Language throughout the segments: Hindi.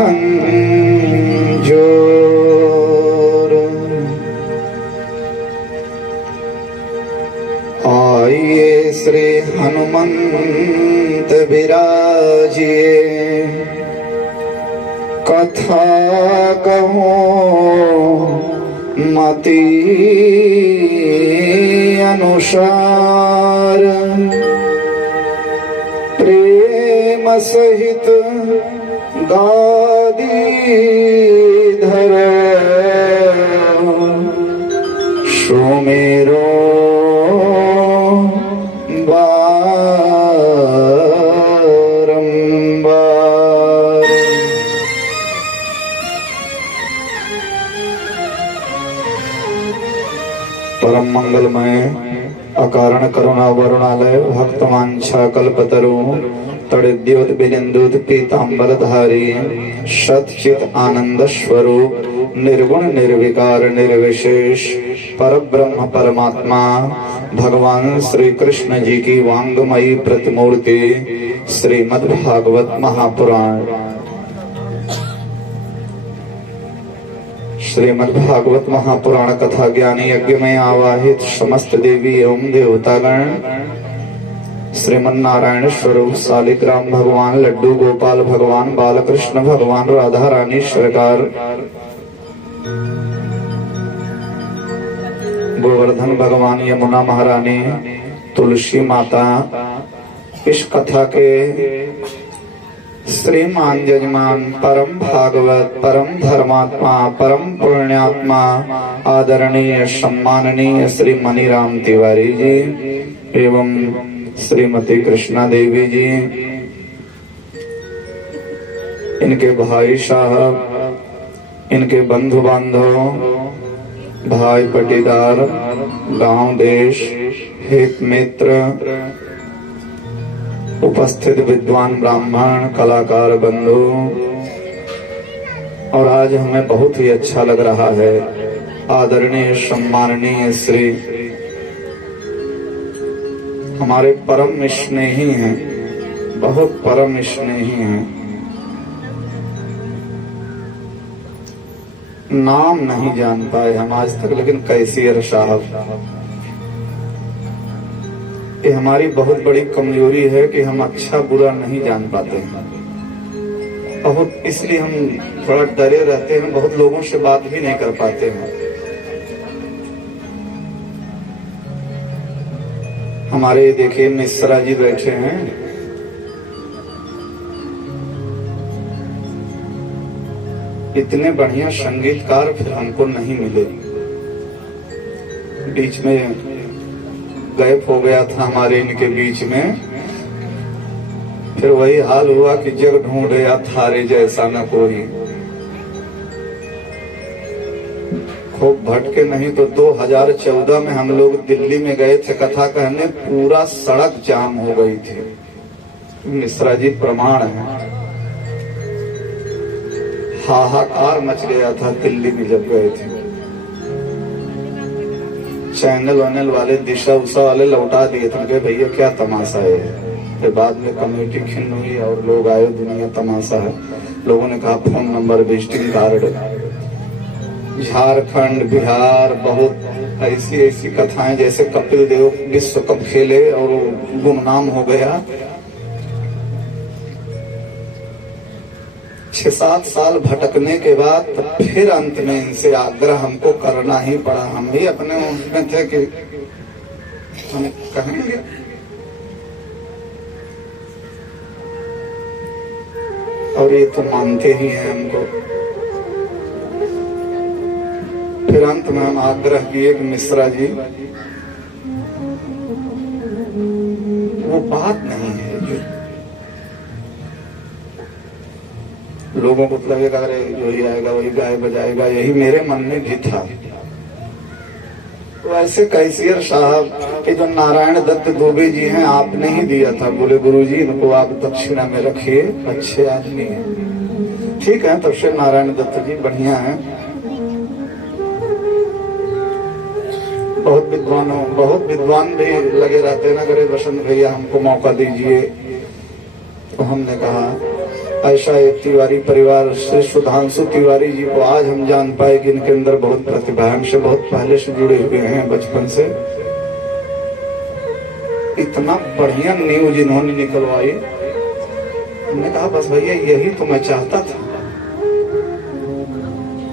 खंजोर। आइए श्री हनुमंत विराजिए, कथा कहो मति अनुसार। प्रेम सहित गादी धर, सुमेरो बारंबार। परम मंगलमय अकारण करुणा वरुणालय भक्तवांछा कल्पतरु तड़िद्योत बिलिंदुत पीतांबरधारी सच्चित आनंद स्वरूप निर्गुण निर्विकार निर्विशेष परब्रह्म परमात्मा भगवान श्री कृष्ण जी की वांगमयी प्रतिमूर्ति श्रीमद्भागवत महापुराण। श्रीमद्भागवत महापुराण कथा ज्ञानी यज्ञ में आवाहित समस्त देवी एवं देवतागण श्रीमन्नारायण स्वरूप शालिग्राम भगवान, लड्डू गोपाल भगवान, बालकृष्ण भगवान, राधा रानी सरकार, गोवर्धन भगवान, यमुना महारानी, तुलसी माता, इस कथा के श्रीमान जजमान परम भागवत परम धर्मात्मा परम पुण्यात्मा आदरणीय सम्माननीय श्री मनीराम तिवारी जी एवं श्रीमती कृष्णा देवी जी, इनके भाई साहब, इनके बंधु बांधव, भाई पटीदार, गांव देश हित मित्र, उपस्थित विद्वान ब्राह्मण कलाकार बंधु, और आज हमें बहुत ही अच्छा लग रहा है आदरणीय सम्माननीय श्री हमारे परम स्नेही हैं, बहुत परम स्नेही हैं, नाम नहीं जान पाए हम आज तक, लेकिन कैसियर साहब, ये हमारी बहुत बड़ी कमजोरी है कि हम अच्छा बुरा नहीं जान पाते हैं बहुत, इसलिए हम थोड़ा डरे रहते हैं, बहुत लोगों से बात भी नहीं कर पाते हैं। हमारे देखिए मिश्रा जी बैठे हैं, इतने बढ़िया संगीतकार फिर हमको नहीं मिले, बीच में गैप हो गया था हमारे इनके बीच में, फिर वही हाल हुआ कि जग ढूंढ या थारे जैसा न कोई। खूब भटके, नहीं तो 2014 में हम लोग दिल्ली में गए थे कथा कहने, पूरा सड़क जाम हो गई थी। मिश्रा जी प्रमाण है, हाहाकार मच गया था दिल्ली में जब गए थे। चैनल वैनल वाले दिशा उषा वाले लौटा दिए थे, भैया क्या तमाशा है। फिर बाद में कमेटी खिन हुई और लोग आए, दुनिया तमाशा है। लोगों ने कहा phone number, visiting card. Jharkhand Bihar बहुत ऐसी ऐसी कथाएं, जैसे कपिल देव विश्व कप खेले और गुमनाम हो गया। 6-7 साल भटकने के बाद फिर अंत में इनसे आग्रह हमको करना ही पड़ा। हम भी अपने उसमें थे कि हम कहेंगे, और ये तो मानते ही हैं हमको। फिर अंत में हम आग्रह किए कि मिश्रा जी वो बात नहीं है जो लोगों को लगेगा, अरे जो ही आएगा वही गाय बजाएगा, यही मेरे मन में भी था। तो ऐसे कैसियर साहब के जो नारायण दत्त दुबे जी हैं, आपने ही दिया था, बोले गुरुजी इनको आप दक्षिणा में रखिए, अच्छे आदमी हैं। ठीक है, तब से नारायण दत्त जी बढ़िया हैं, बहुत विद्वान भी लगे रहते ना, करे बसंत भैया हमको मौका दीजिए। तो हमने कहा ऐसा एक तिवारी परिवार श्री सुधांशु तिवारी जी को आज हम जान पाए कि इनके अंदर बहुत प्रतिभा है। हमसे बहुत पहले से जुड़े हुए हैं, बचपन से। इतना बढ़िया न्यूज इन्होंने निकलवाई, हमने कहा बस भैया यही तो मैं चाहता था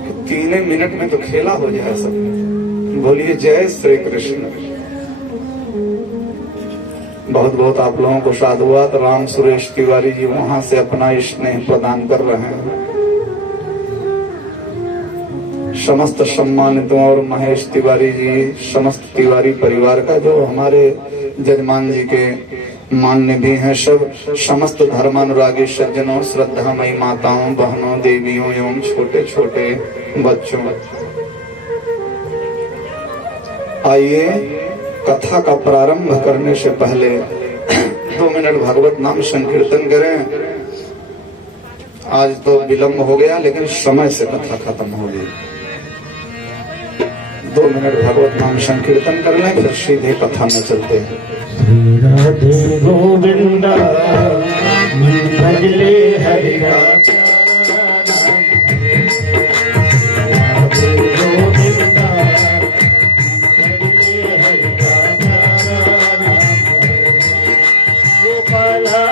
कि 3 मिनट में तो खेला हो जाए सब। बोलिए जय श्री कृष्ण। बहुत बहुत आप लोगों को साधुवाद। राम सुरेश तिवारी जी वहां से अपना स्नेह प्रदान कर रहे हैं। समस्त सम्मानितों और महेश तिवारी जी, समस्त तिवारी परिवार का, जो हमारे जजमान जी के मान्य भी हैं, सब समस्त धर्मानुरागी सज्जनों, श्रद्धामयी माताओं, बहनों, देवियों एवं छोटे छोटे बच्चों, आइए कथा का प्रारंभ करने से पहले 2 मिनट भागवत नाम संकीर्तन करें। आज तो विलंब हो गया, लेकिन समय से कथा खत्म हो गई। 2 मिनट भागवत नाम संकीर्तन कर लें, फिर सीधे कथा में चलते हैं। श्री राधे गोविंदा भजले हरि राम। गोपाला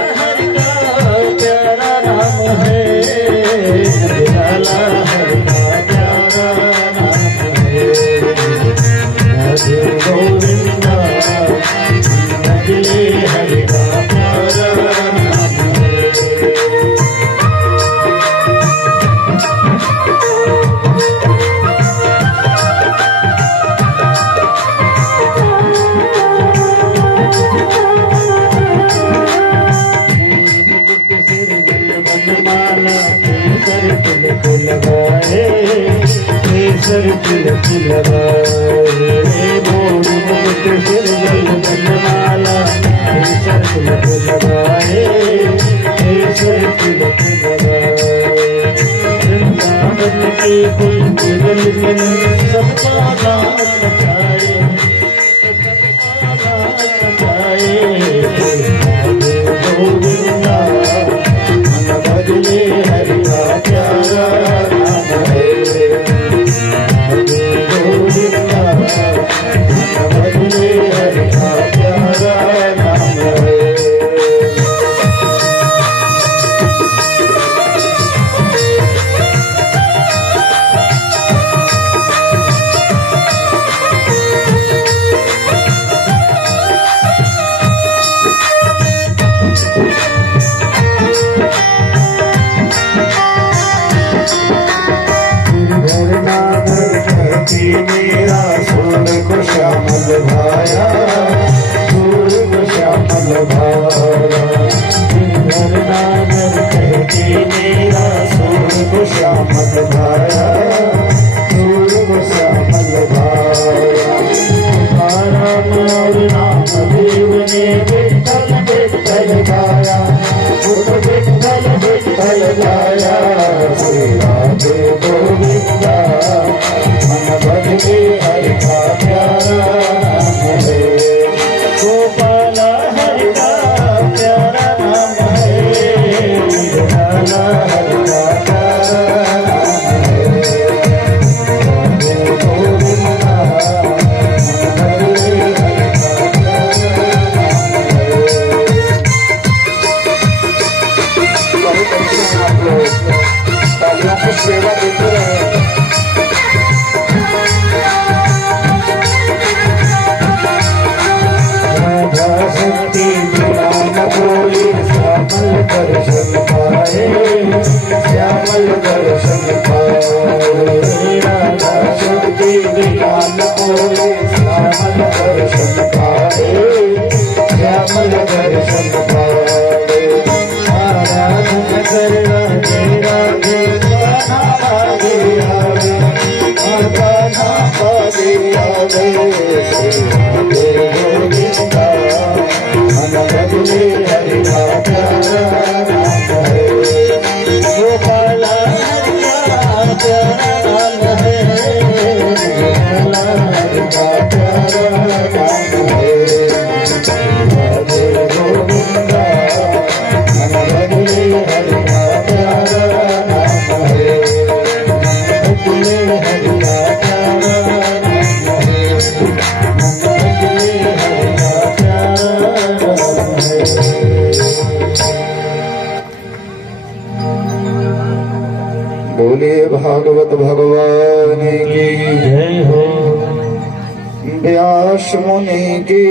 बोलिए भागवत भगवान की जय हो, व्यास मुनि की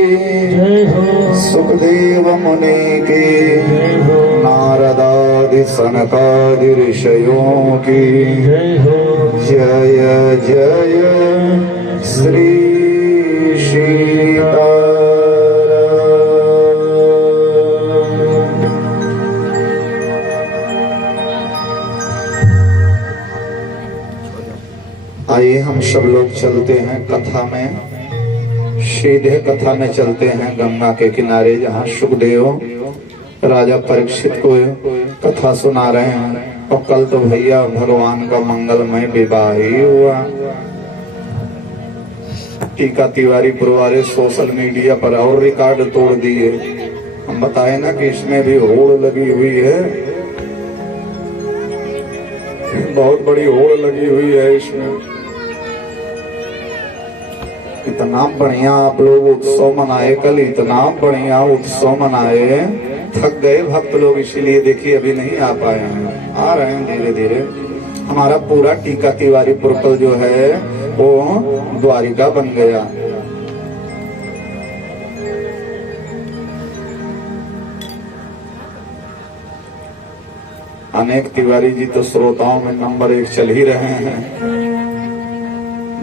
जय हो, सुखदेव मुनि की जय हो, नारदादि सनकादि ऋषियों की जय हो। जय जय श्री सीताराम। आइए हम सब लोग चलते हैं कथा में, सीधे कथा में चलते हैं गंगा के किनारे, जहाँ सुखदेव राजा परीक्षित को कथा सुना रहे हैं। और कल तो भैया भगवान का मंगलमय विवाह ही हुआ। टीका तिवारीपुर वाले सोशल मीडिया पर और रिकॉर्ड तोड़ दिए। हम बताए ना कि इसमें भी होड़ लगी हुई है, बहुत बड़ी होड़ लगी हुई है इसमें। इतना बढ़िया आप लोग उत्सव मनाए कल, इतना बढ़िया उत्सव मनाए, थक गए भक्त लोग, इसीलिए देखिए अभी नहीं आ पाए हैं, आ रहे हैं धीरे धीरे। हमारा पूरा टीका तिवारीपुर कल जो है वो द्वारिका बन गया। अनेक तिवारी जी तो श्रोताओं में नंबर 1 चल ही रहे हैं।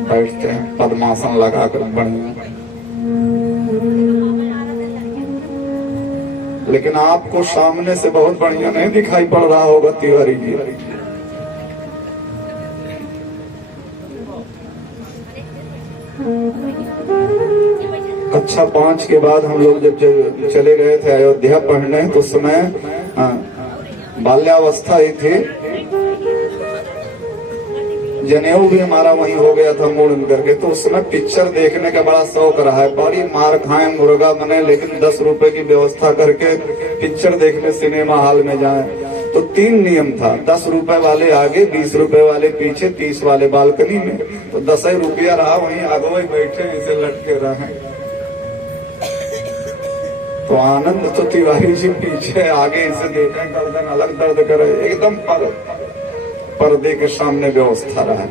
बैठते हैं पद्मासन लगाकर बढ़िया, लेकिन आपको सामने से बहुत बढ़िया नहीं दिखाई पड़ रहा होगा तिवारी जी। कक्षा 5 के बाद हम लोग जब चले गए थे अयोध्या पढ़ने, तो उस समय बाल्यावस्था ही थी। जनेऊ भी हमारा वहीं हो गया था मोड़ करके, तो उस समय पिक्चर देखने का बड़ा शौक रहा है। बड़ी मार खाए, मुर्गा बने, लेकिन 10 रुपए की व्यवस्था करके पिक्चर देखने सिनेमा हॉल में जाएं। तो 3 नियम था, 10 रुपए वाले आगे, 20 रुपए वाले पीछे, 30 वाले बालकनी में। तो 10 रुपया रहा, वहीं आगे वही बैठे इसे लटके रहे। तो आनंद तो तिवारी जी पीछे आगे इसे देखे, गर्दन अलग दर्द करे, एकदम पर्दे के सामने व्यवस्था रहा।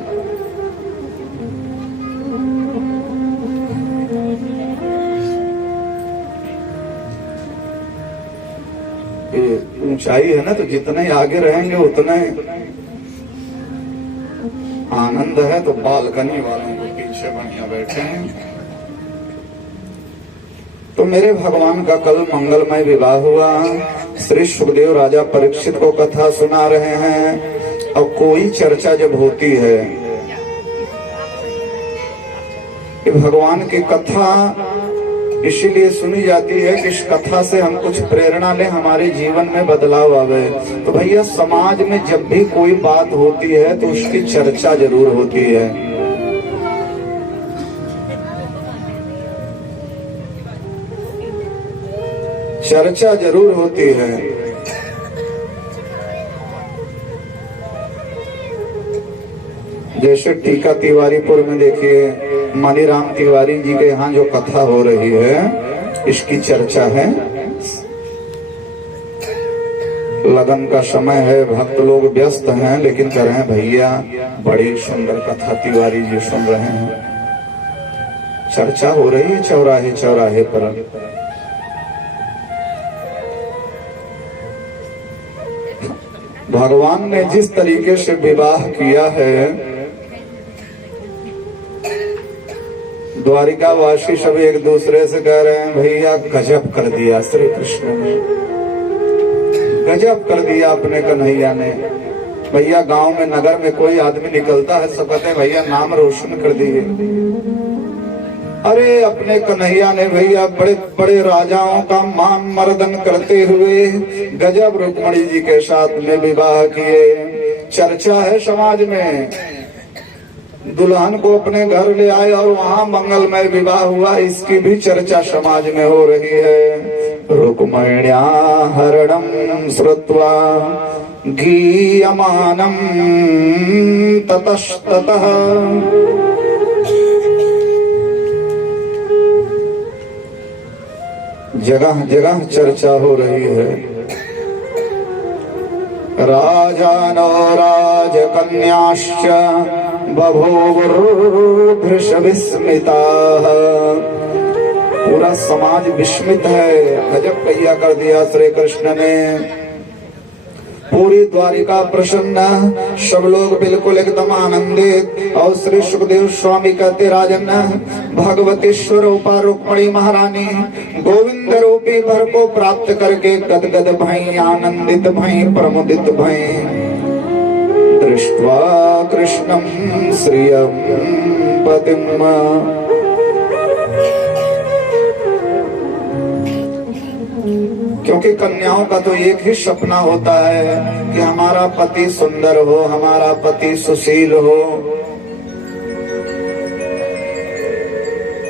ये ऊंचाई है ना, तो जितने आगे रहेंगे उतने आनंद है। तो बालकनी वालों को पीछे बढ़िया बैठे हैं। तो मेरे भगवान का कल मंगलमय विवाह हुआ। श्री सुखदेव राजा परीक्षित को कथा सुना रहे हैं। और कोई चर्चा जब होती है कि भगवान की कथा इसीलिए सुनी जाती है कि इस कथा से हम कुछ प्रेरणा लें, हमारे जीवन में बदलाव आवे। तो भैया समाज में जब भी कोई बात होती है तो उसकी चर्चा जरूर होती है। चर्चा जरूर होती है। जैसे टीका तिवारीपुर में देखिए मणिराम तिवारी जी के यहाँ जो कथा हो रही है, इसकी चर्चा है। लगन का समय है, भक्त लोग व्यस्त हैं, लेकिन कह रहे हैं भैया बड़ी सुंदर कथा तिवारी जी सुन रहे हैं। चर्चा हो रही है चौराहे चौराहे पर। भगवान ने जिस तरीके से विवाह किया है, द्वारिका वासी सब एक दूसरे से कह रहे हैं भैया गजब कर दिया श्री कृष्ण ने, गजब कर दिया अपने कन्हैया ने। भैया गांव में नगर में कोई आदमी निकलता है, सब कहते हैं भैया नाम रोशन कर दिए। अरे अपने कन्हैया ने भैया बड़े बड़े राजाओं का मान मर्दन करते हुए गजब रुक्मणी जी के साथ में विवाह किए। चर्चा है समाज में, दुल्हन को अपने घर ले आए और वहाँ मंगलमय विवाह हुआ, इसकी भी चर्चा समाज में हो रही है। रुक्मण्या हरणम श्रुत्वा गीयमानम ततस्ततः जगह जगह चर्चा हो रही है। राजानो राजकन्याश्च बभूवुर्भृशविस्मिताः। पूरा समाज विस्मित है। गजब कैया कर दिया श्री कृष्ण ने। पूरी द्वारिका प्रसन्न, सब लोग बिल्कुल एकदम आनंदित। और श्री सुखदेव स्वामी कहते, राजन भगवती स्वरूपा रुक्मिणी महारानी गोविंद रूपी वर को प्राप्त करके गदगद भई, आनंदित भई, प्रमुदित भई। दृष्ट्वा कृष्णं श्रियं पतिम्। क्योंकि कन्याओं का तो एक ही सपना होता है कि हमारा पति सुंदर हो, हमारा पति सुशील हो।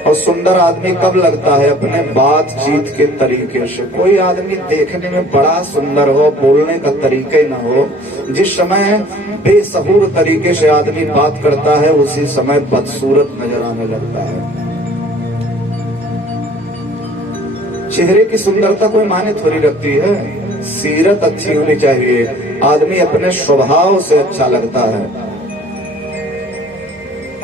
और सुंदर आदमी कब लगता है? अपने बातचीत के तरीके से। कोई आदमी देखने में बड़ा सुंदर हो, बोलने का तरीका ही ना हो, जिस समय बेसहूर तरीके से आदमी बात करता है उसी समय बदसूरत नजर आने लगता है। चेहरे की सुंदरता कोई माने थोड़ी रखती है, सीरत अच्छी होनी चाहिए। आदमी अपने स्वभाव से अच्छा लगता है।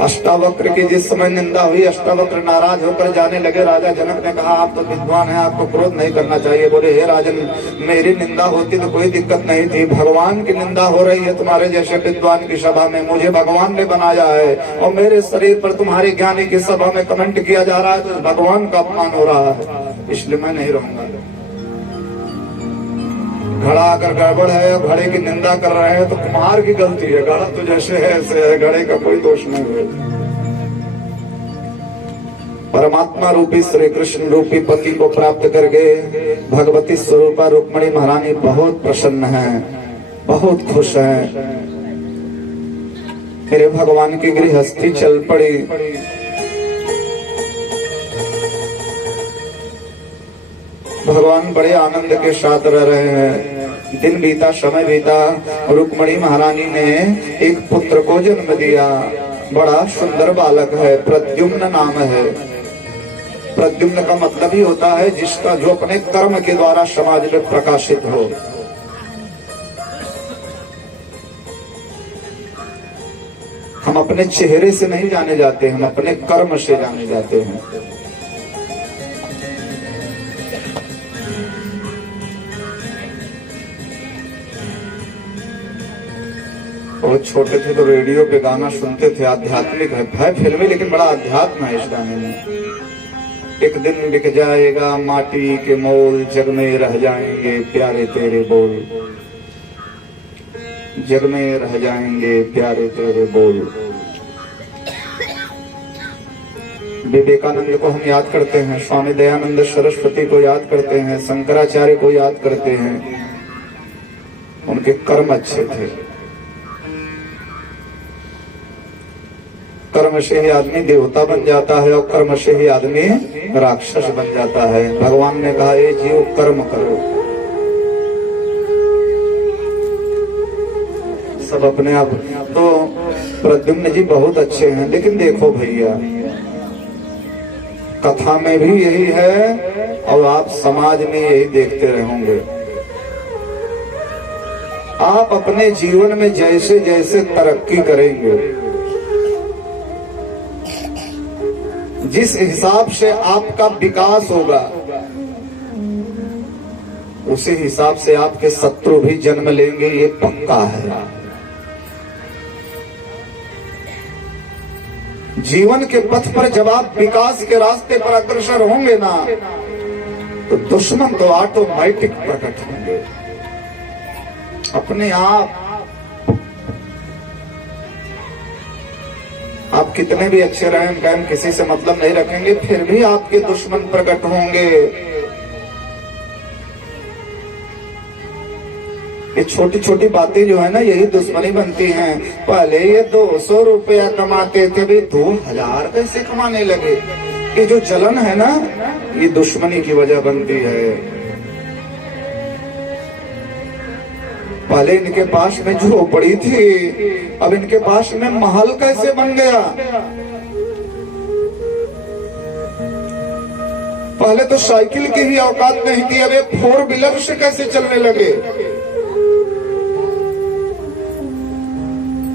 अष्टावक्र की जिस समय निंदा हुई, अष्टावक्र नाराज होकर जाने लगे। राजा जनक ने कहा, आप तो विद्वान हैं, आपको क्रोध नहीं करना चाहिए। बोले, हे राजन, मेरी निंदा होती तो कोई दिक्कत नहीं थी। भगवान की निंदा हो रही है तुम्हारे जैसे विद्वान की सभा में। मुझे भगवान ने बनाया है और मेरे शरीर पर तुम्हारे ज्ञानी की सभा में कमेंट किया जा रहा है, तो भगवान का अपमान हो रहा है, इसलिए मैं नहीं रहूंगा। घड़ा अगर गड़बड़ है और घड़े की निंदा कर रहे हैं तो कुम्हार की गलती है। घड़ा तो जैसे है ऐसे है, घड़े का कोई दोष नहीं है। परमात्मा रूपी श्री कृष्ण रूपी पति को प्राप्त करके भगवती स्वरूपा रुक्मिणी महारानी बहुत प्रसन्न है, बहुत खुश है। मेरे भगवान की गृहस्थी चल पड़ी। भगवान बड़े आनंद के साथ रह रहे हैं। दिन बीता, समय बीता, रुक्मिणी महारानी ने एक पुत्र को जन्म दिया। बड़ा सुंदर बालक है, प्रद्युम्न नाम है। प्रद्युम्न का मतलब ही होता है जिसका, जो अपने कर्म के द्वारा समाज में प्रकाशित हो। हम अपने चेहरे से नहीं जाने जाते, हम अपने कर्म से जाने जाते हैं। बहुत छोटे थे तो रेडियो पे गाना सुनते थे, आध्यात्मिक है फिल्मी, लेकिन बड़ा अध्यात्म है इस गाने में। एक दिन बिक जाएगा माटी के मोल, जग में रह जाएंगे प्यारे तेरे बोल, जग में रह जाएंगे प्यारे तेरे बोल। विवेकानंद को हम याद करते हैं, स्वामी दयानंद सरस्वती को याद करते हैं, शंकराचार्य को याद करते हैं। उनके कर्म अच्छे थे। कर्म से ही आदमी देवता बन जाता है और कर्म से ही आदमी राक्षस बन जाता है। भगवान ने कहा, ये जीव कर्म करो। सब अपने आप। तो प्रद्युम्न जी बहुत अच्छे हैं, लेकिन देखो भैया, कथा में भी यही है और आप समाज में यही देखते रहोगे। आप अपने जीवन में जैसे जैसे तरक्की करेंगे, जिस हिसाब से आपका विकास होगा, उसी हिसाब से आपके शत्रु भी जन्म लेंगे, ये पक्का है। जीवन के पथ पर जब आप विकास के रास्ते पर अग्रसर होंगे ना, तो दुश्मन तो ऑटोमेटिक प्रकट होंगे अपने आप। आप कितने भी अच्छे रहें, कायम किसी से मतलब नहीं रखेंगे, फिर भी आपके दुश्मन प्रकट होंगे। ये छोटी छोटी बातें जो है ना, यही दुश्मनी बनती हैं। पहले ये 200 रुपया कमाते थे, भी 2000 कैसे कमाने लगे? ये जो जलन है ना, ये दुश्मनी की वजह बनती है। पहले इनके पास में झोपड़ी थी, अब इनके पास में महल कैसे बन गया? पहले तो साइकिल की ही औकात नहीं थी, अब ये 4 व्हीलर से कैसे चलने लगे?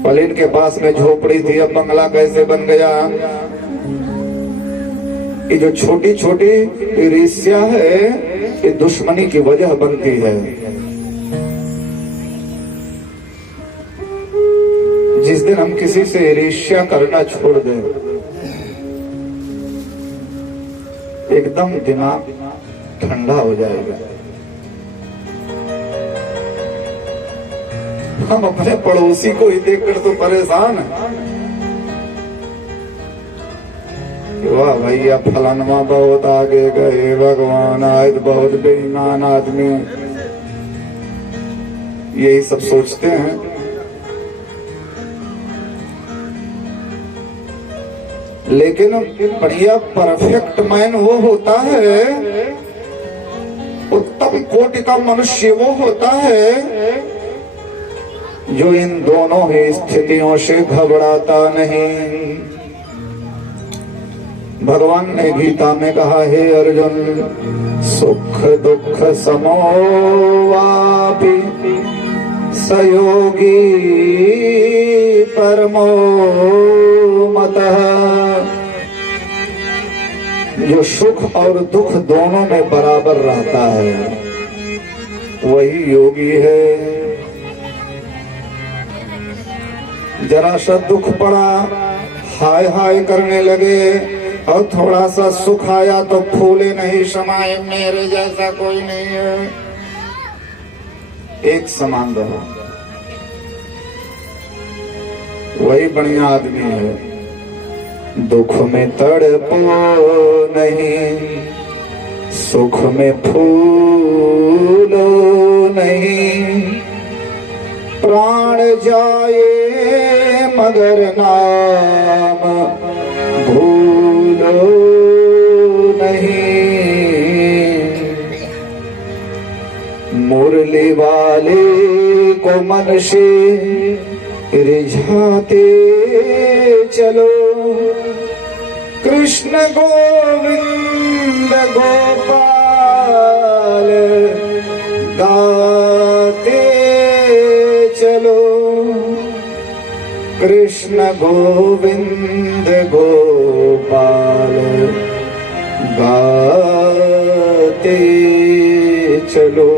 पलिन के पास में झोपड़ी थी, अब बंगला कैसे बन गया। ये जो छोटी छोटी ईर्ष्या है, ये दुश्मनी की वजह बनती है। जिस दिन हम किसी से ईर्ष्या करना छोड़ दें, एकदम दिमाग ठंडा हो जाएगा। हम अपने पड़ोसी को ही देखकर तो परेशान हैं। वाह भैया फलानमा बहुत आगे गए, भगवान आज बहुत बेईमान आदमी, यही सब सोचते हैं। लेकिन बढ़िया परफेक्ट मैन वो होता है, उत्तम कोटि का मनुष्य वो होता है जो इन दोनों ही स्थितियों से घबराता नहीं। भगवान ने गीता में कहा, हे अर्जुन, सुख दुख समोवापि सयोगी परमो मतः। जो सुख और दुख दोनों में बराबर रहता है वही योगी है। जरा सा दुख पड़ा, हाय हाय करने लगे, और थोड़ा सा सुख आया तो फूले नहीं समाये, मेरे जैसा कोई नहीं है। एक समान रहो, वही बढ़िया आदमी है। दुख में तड़पो नहीं, सुख में फूलो नहीं। प्राण जाए मगर नाम भूलो नहीं। मुरली वाले को मन से रिझाते चलो, कृष्ण गोविंद गोपाल गाते चलो। कृष्ण गोविंद गोपाल गाते चलो।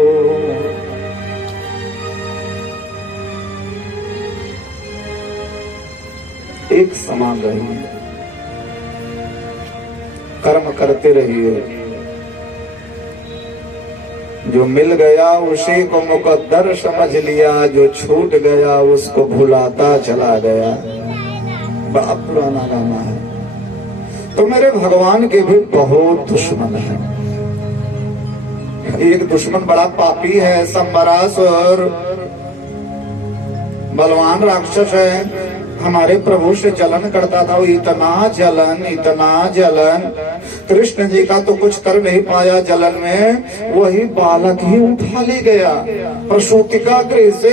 एक समान रहिए, कर्म करते रहिए। जो मिल गया उसी को मुकद्दर समझ लिया, जो छूट गया उसको भुलाता चला गया। बड़ा पुराना गाना है। तो मेरे भगवान के भी बहुत दुश्मन हैं। एक दुश्मन बड़ा पापी है, संबरासुर, बलवान राक्षस है। हमारे प्रभु से जलन करता था वो, इतना जलन, इतना जलन। कृष्ण जी का तो कुछ कर नहीं पाया जलन में, वही बालक ही उठा ले गया प्रसूतिका गृह से।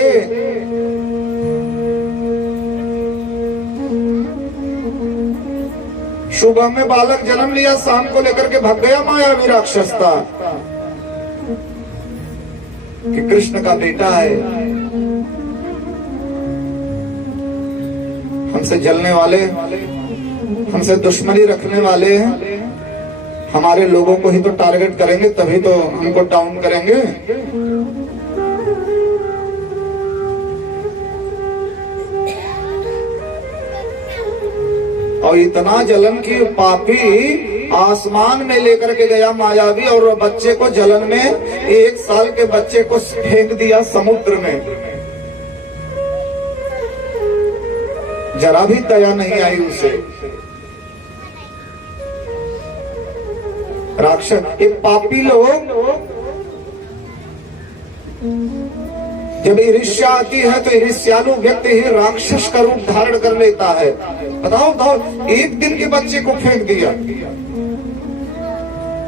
सुबह में बालक जन्म लिया, शाम को लेकर के भाग गया मायावी राक्षस था कि कृष्ण का बेटा है। हमसे जलने वाले, हमसे दुश्मनी रखने वाले हैं, हमारे लोगों को ही तो टारगेट करेंगे, तभी तो हमको डाउन करेंगे। और इतना जलन की पापी आसमान में लेकर के गया मायावी, और बच्चे को जलन में, 1 साल के बच्चे को फेंक दिया समुद्र में। जरा भी दया नहीं आई उसे। राक्षस, ये पापी लोग जब ईर्ष्या आती है तो ईर्ष्यालु व्यक्ति ही राक्षस का रूप धारण कर लेता है। बताओ बताओ, एक दिन के बच्चे को फेंक दिया,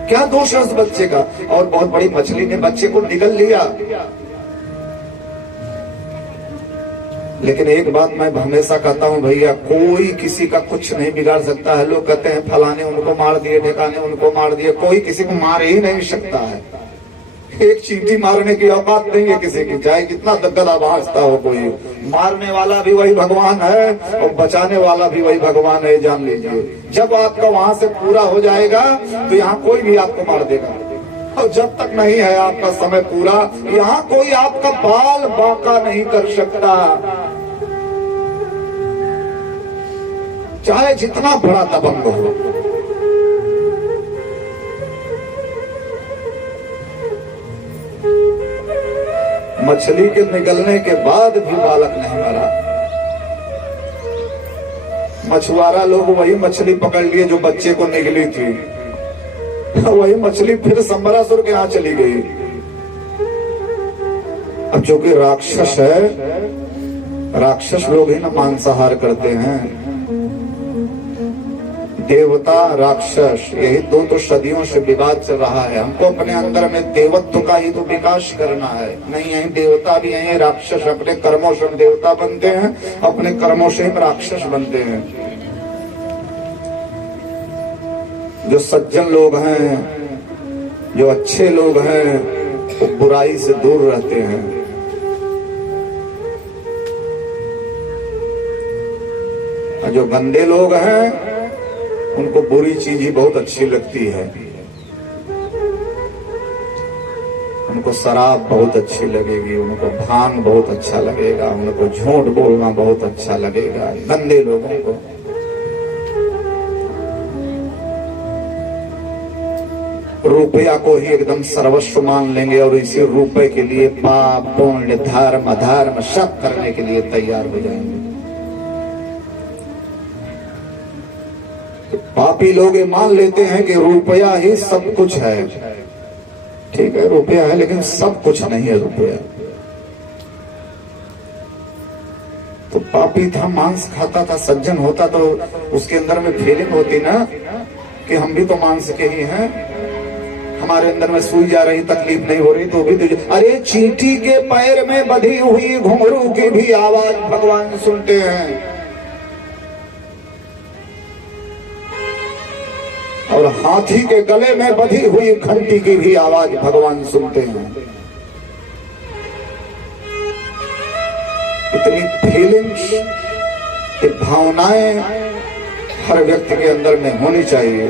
क्या दोष है उस बच्चे का? और बहुत बड़ी मछली ने बच्चे को निगल लिया। लेकिन एक बात मैं हमेशा कहता हूं भैया, कोई किसी का कुछ नहीं बिगाड़ सकता है। लोग कहते हैं फलाने उनको मार दिए, ढेकाने उनको मार दिए, कोई किसी को मार ही नहीं सकता है। एक चींटी मारने की औकात नहीं है किसी की, चाहे कितना गदा भाजता हो कोई। मारने वाला भी वही भगवान है और बचाने वाला भी वही भगवान है, जान लीजिए। जब आपका वहां से पूरा हो जाएगा तो यहाँ कोई भी आपको मार देगा, और जब तक नहीं है आपका समय पूरा, यहाँ कोई आपका बाल बांका नहीं कर सकता, चाहे जितना बड़ा दबंग हो। मछली के निगलने के बाद भी बालक नहीं मरा। मछुआरा लोग वही मछली पकड़ लिए जो बच्चे को निगली थी, वही मछली फिर संबरासुर के यहाँ चली गई। अब जो कि राक्षस है, राक्षस लोग ही ना मांसाहार करते हैं। देवता राक्षस, यही दो तो सदियों से विवाद चल रहा है। हमको अपने अंदर में देवत्व का ही तो विकास करना है। नहीं यही देवता भी यही राक्षस अपने कर्मों से देवता बनते हैं, अपने कर्मों से ही राक्षस बनते हैं। जो सज्जन लोग हैं, जो अच्छे लोग हैं, वो बुराई से दूर रहते हैं। और जो गंदे लोग हैं उनको बुरी चीज ही बहुत अच्छी लगती है। उनको शराब बहुत अच्छी लगेगी, उनको भांग बहुत अच्छा लगेगा, उनको झूठ बोलना बहुत अच्छा लगेगा। गंदे लोगों को रुपया को ही एकदम सर्वस्व मान लेंगे और इसी रुपए के लिए पाप पुण्य धर्म अधर्म सब करने के लिए तैयार हो जाएंगे। पापी लोग ये मान लेते हैं कि रुपया ही सब कुछ है। ठीक है, रुपया है लेकिन सब कुछ नहीं है रुपया। तो पापी था, मांस खाता था, सज्जन होता तो उसके अंदर में फीलिंग होती ना कि हम भी तो मांस के ही हैं, हमारे अंदर में सुई जा रही, तकलीफ नहीं हो रही तो भी तो। अरे चींटी के पैर में बंधी हुई घुंघरू की भी आवाज भगवान सुनते हैं, और हाथी के गले में बंधी हुई घंटी की भी आवाज भगवान सुनते हैं। इतनी फीलिंग्स, ये भावनाएं हर व्यक्ति के अंदर में होनी चाहिए।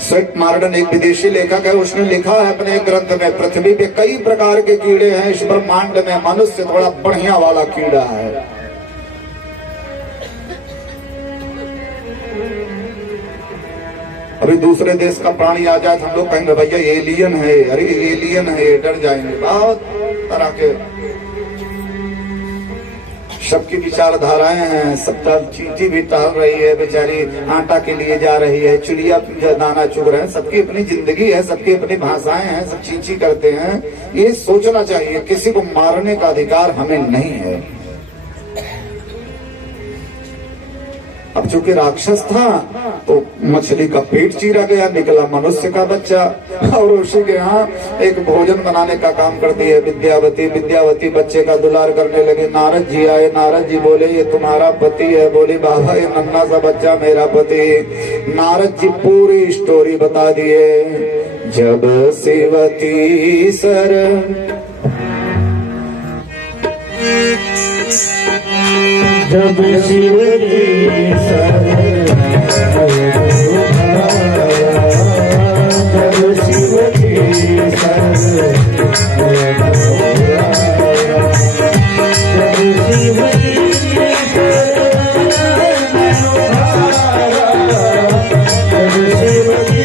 स्वेट मार्डन एक विदेशी लेखक है, उसने लिखा है अपने एक ग्रंथ में, पृथ्वी पे कई प्रकार के कीड़े हैं, इस ब्रह्मांड में मनुष्य थोड़ा बढ़िया वाला कीड़ा है। अभी दूसरे देश का प्राणी आ जाए तो हम लोग कहेंगे भैया एलियन है, अरे एलियन है, डर जाएंगे। बहुत तरह के सबकी विचारधाराएं हैं, सबका। चींटी भी टहल रही है बेचारी, आटा के लिए जा रही है, चिड़िया दाना चुग रहे हैं, सबकी अपनी जिंदगी है, सबकी अपनी भाषाएं हैं, सब चींची करते हैं। ये सोचना चाहिए किसी को मारने का अधिकार हमें नहीं है। अब चूंकि राक्षस था तो मछली का पेट चीरा गया, निकला मनुष्य का बच्चा, और उसी के यहाँ एक भोजन बनाने का काम करती है विद्यावती। विद्यावती बच्चे का दुलार करने लगे। नारद जी आए, नारद जी बोले ये तुम्हारा पति है। बोली बाबा ये नन्हा सा बच्चा मेरा पति। नारद जी पूरी स्टोरी बता दिए। जब सेवती सर जब शिव जी सर जब शिव जी सर जब शिव जी जब शिव जी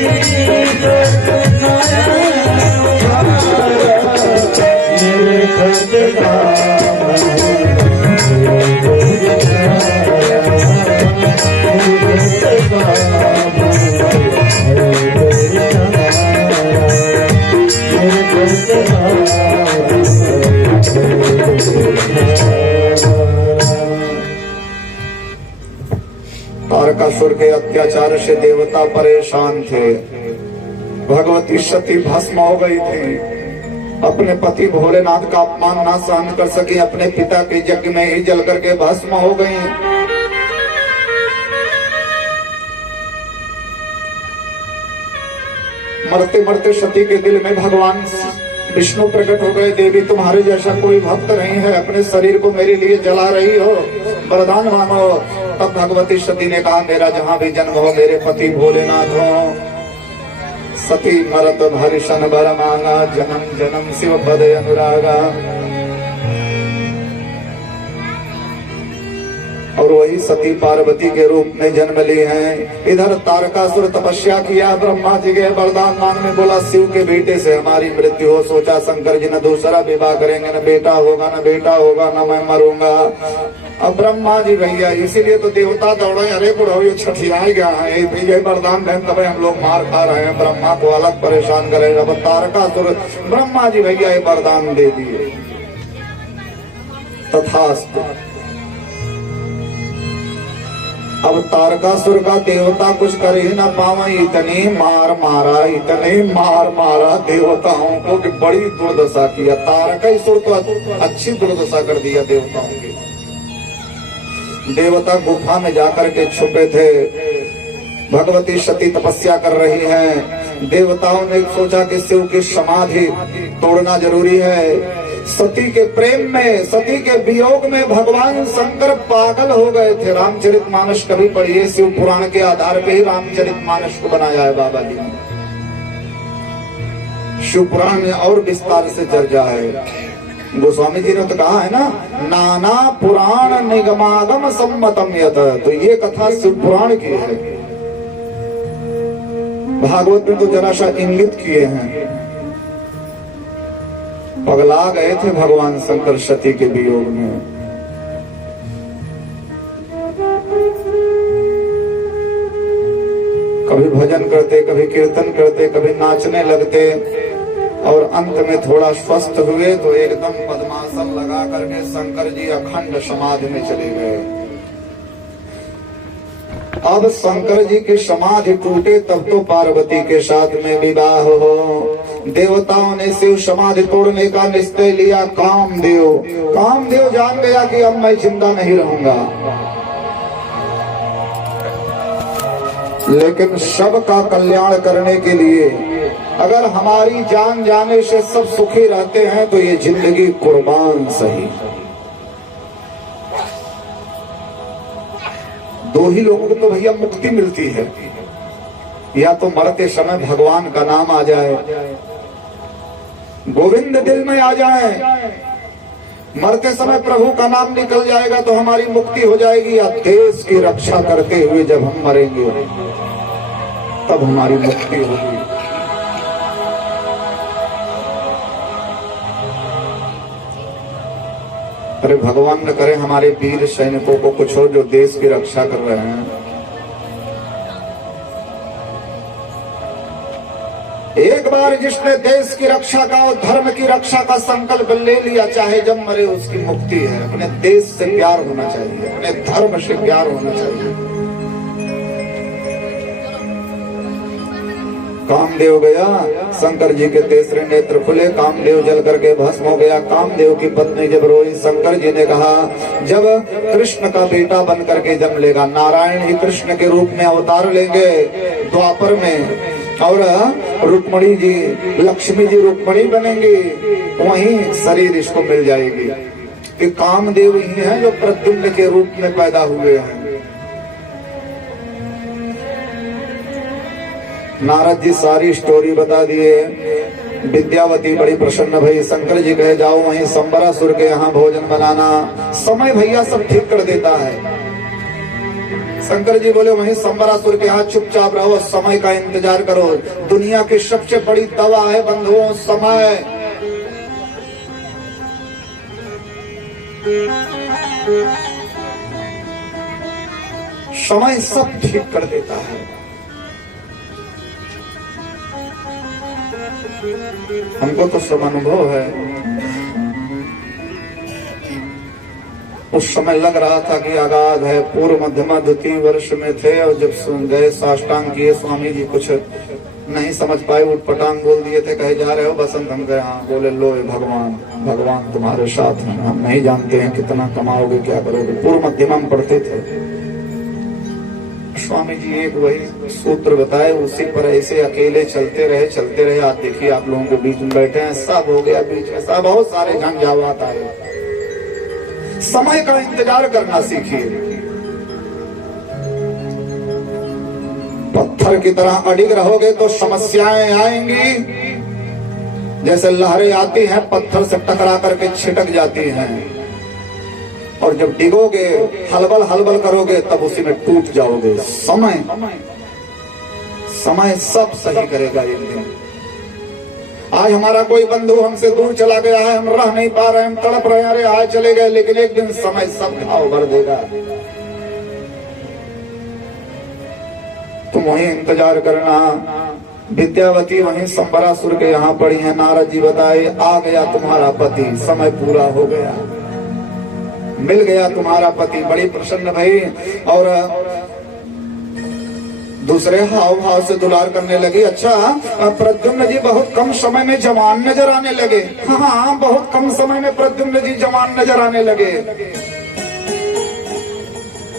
मेरे खत का तारकासुर के अत्याचार से देवता परेशान थे। भगवती सती भस्म हो गई थी। अपने पति भोलेनाथ का अपमान ना सहन कर सकी, अपने पिता के यज्ञ में ही जल करके भस्म हो गई। मरते मरते सती के दिल में भगवान विष्णु प्रकट हो गए, देवी तुम्हारे जैसा कोई भक्त नहीं है, अपने शरीर को मेरे लिए जला रही हो, वरदान मांगो। तब भगवती सती ने कहा, मेरा जहां भी जन्म हो मेरे पति भोलेनाथ हो। सती मरत भरिशन बर मांगा, जन्म जन्म शिव पद अनुरागा। और वही सती पार्वती के रूप में जन्म ली हैं। इधर तारकासुर तपस्या किया, ब्रह्मा जी के वरदान मांगने, बोला शिव के बेटे से हमारी मृत्यु हो। सोचा शंकर जी न दूसरा विवाह करेंगे, न बेटा होगा न बेटा होगा, न मैं मरूंगा। अब ब्रह्मा जी भैया, इसीलिए तो देवता दौड़े, अरे बुढ़ो ये छठिया गया है, ये वरदान दें तब हम लोग मार खा रहे हैं, ब्रह्मा को अलग परेशान करेगा। अब तारकासुर ब्रह्मा जी भैया ये वरदान दे दिए, तथास्तु। अब तारकासुर का देवता कुछ कर ही ना पावे, इतनी मार मारा, इतने मार मारा देवताओं को कि बड़ी दुर्दशा किया। तारकासुर तो अच्छी दुर्दशा कर दिया देवताओं की। देवता गुफा में जाकर के छुपे थे, भगवती सती तपस्या कर रही हैं। देवताओं ने सोचा कि शिव की समाधि तोड़ना जरूरी है। सती के प्रेम में, सती के वियोग में भगवान शंकर पागल हो गए थे। रामचरितमानस कभी पढ़िए, शिव पुराण के आधार पे ही रामचरितमानस को बनाया है बाबा जी ने। शिव पुराण में और विस्तार से चर्चा है। गोस्वामी जी ने तो कहा है ना, नाना पुराण निगमागम सम्मतम यत, तो ये कथा शिव पुराण की है। भागवत में तो जरा सा इंगित किए हैं। पगला गए थे भगवान शंकर सती के वियोग में। कभी भजन करते, कभी कीर्तन करते, कभी नाचने लगते, और अंत में थोड़ा स्वस्थ हुए तो एकदम पद्मासन लगा करके शंकर जी अखंड समाधि में चले गए। अब शंकर जी की समाधि टूटे तब तो पार्वती के साथ में विवाह हो। देवताओं ने शिव समाधि तोड़ने का निश्चय लिया। कामदेव जान गया कि अब मैं जिंदा नहीं रहूंगा, लेकिन सबका कल्याण करने के लिए अगर हमारी जान जाने से सब सुखी रहते हैं तो ये जिंदगी कुर्बान सही। दो ही लोगों को तो भैया मुक्ति मिलती है, या तो मरते समय भगवान का नाम आ जाए, गोविंद दिल में आ जाए, मरते समय प्रभु का नाम निकल जाएगा तो हमारी मुक्ति हो जाएगी, या देश की रक्षा करते हुए जब हम मरेंगे तब हमारी मुक्ति होगी। अरे भगवान न करे हमारे वीर सैनिकों को कुछ हो जो देश की रक्षा कर रहे हैं। एक बार जिसने देश की रक्षा का और धर्म की रक्षा का संकल्प ले लिया, चाहे जब मरे उसकी मुक्ति है। अपने देश से प्यार होना चाहिए, अपने धर्म से प्यार होना चाहिए। कामदेव गया, शंकर जी के तीसरे नेत्र खुले, कामदेव जल करके भस्म हो गया। कामदेव की पत्नी जब रोई, शंकर जी ने कहा जब कृष्ण का बेटा बन करके जन्म लेगा, नारायण ही कृष्ण के रूप में अवतार लेंगे द्वापर में, और रुक्मणी जी, लक्ष्मी जी रुक्मणी बनेंगी, वहीं शरीर इसको मिल जाएगी। कि कामदेव ही है जो प्रद्युम्न के रूप में पैदा हुए हैं। नारद जी सारी स्टोरी बता दिए। विद्यावती बड़ी प्रसन्न भई। शंकर जी कहे जाओ वहीं संबरासुर के यहाँ भोजन बनाना। समय भैया सब ठीक कर देता है। शंकर जी बोले वहीं संबरासुर के यहाँ चुपचाप रहो, समय का इंतजार करो। दुनिया की सबसे बड़ी दवा है बंधुओं समय। समय सब ठीक कर देता है। हमको तो सब अनुभव है। उस समय लग रहा था कि आगाध है। पूर्व मध्यमा द्वितीय वर्ष में थे और जब सुन गए साष्टांग किए, स्वामी जी कुछ नहीं समझ पाए, उठपटांग बोल दिए थे। कहे जा रहे हो बसंत? हम गए हाँ। बोले लो भगवान तुम्हारे साथ हैं, हम नहीं जानते हैं कितना कमाओगे क्या करोगे। पूर्व मध्यमा में पढ़ते थे। स्वामी जी एक वही सूत्र बताए, उसी पर ऐसे अकेले चलते रहे। आज देखिए आप लोगों के बीच में बैठे हैं, सब हो गया बीच में, सब बहुत सारे झंझावात आए। समय का इंतजार करना सीखिए। पत्थर की तरह अडिग रहोगे तो समस्याएं आएंगी। जैसे लहरें आती हैं, पत्थर से टकरा करके छिटक जाती हैं, और जब डिगोगे, हलबल करोगे, तब उसी में टूट जाओगे। समय सब सही करेगा एक दिन। आज हमारा कोई बंधु हमसे दूर चला गया है, हम रह नहीं पा रहे, हम तड़प रहे हैं, अरे आज चले गए, लेकिन एक दिन समय सब घाव भर देगा। तुम वही इंतजार करना। विद्यावती वहीं संबरासुर के यहाँ पड़ी है। नारद जी बताए, आ गया तुम्हारा पति, समय पूरा हो गया, मिल गया तुम्हारा पति। बड़ी प्रसन्न भई और दूसरे हाव भाव से दुलार करने लगी। अच्छा, प्रद्युम्न जी बहुत कम समय में जवान नजर आने लगे। हाँ, बहुत कम समय में प्रद्युम्न जी जवान नजर आने लगे।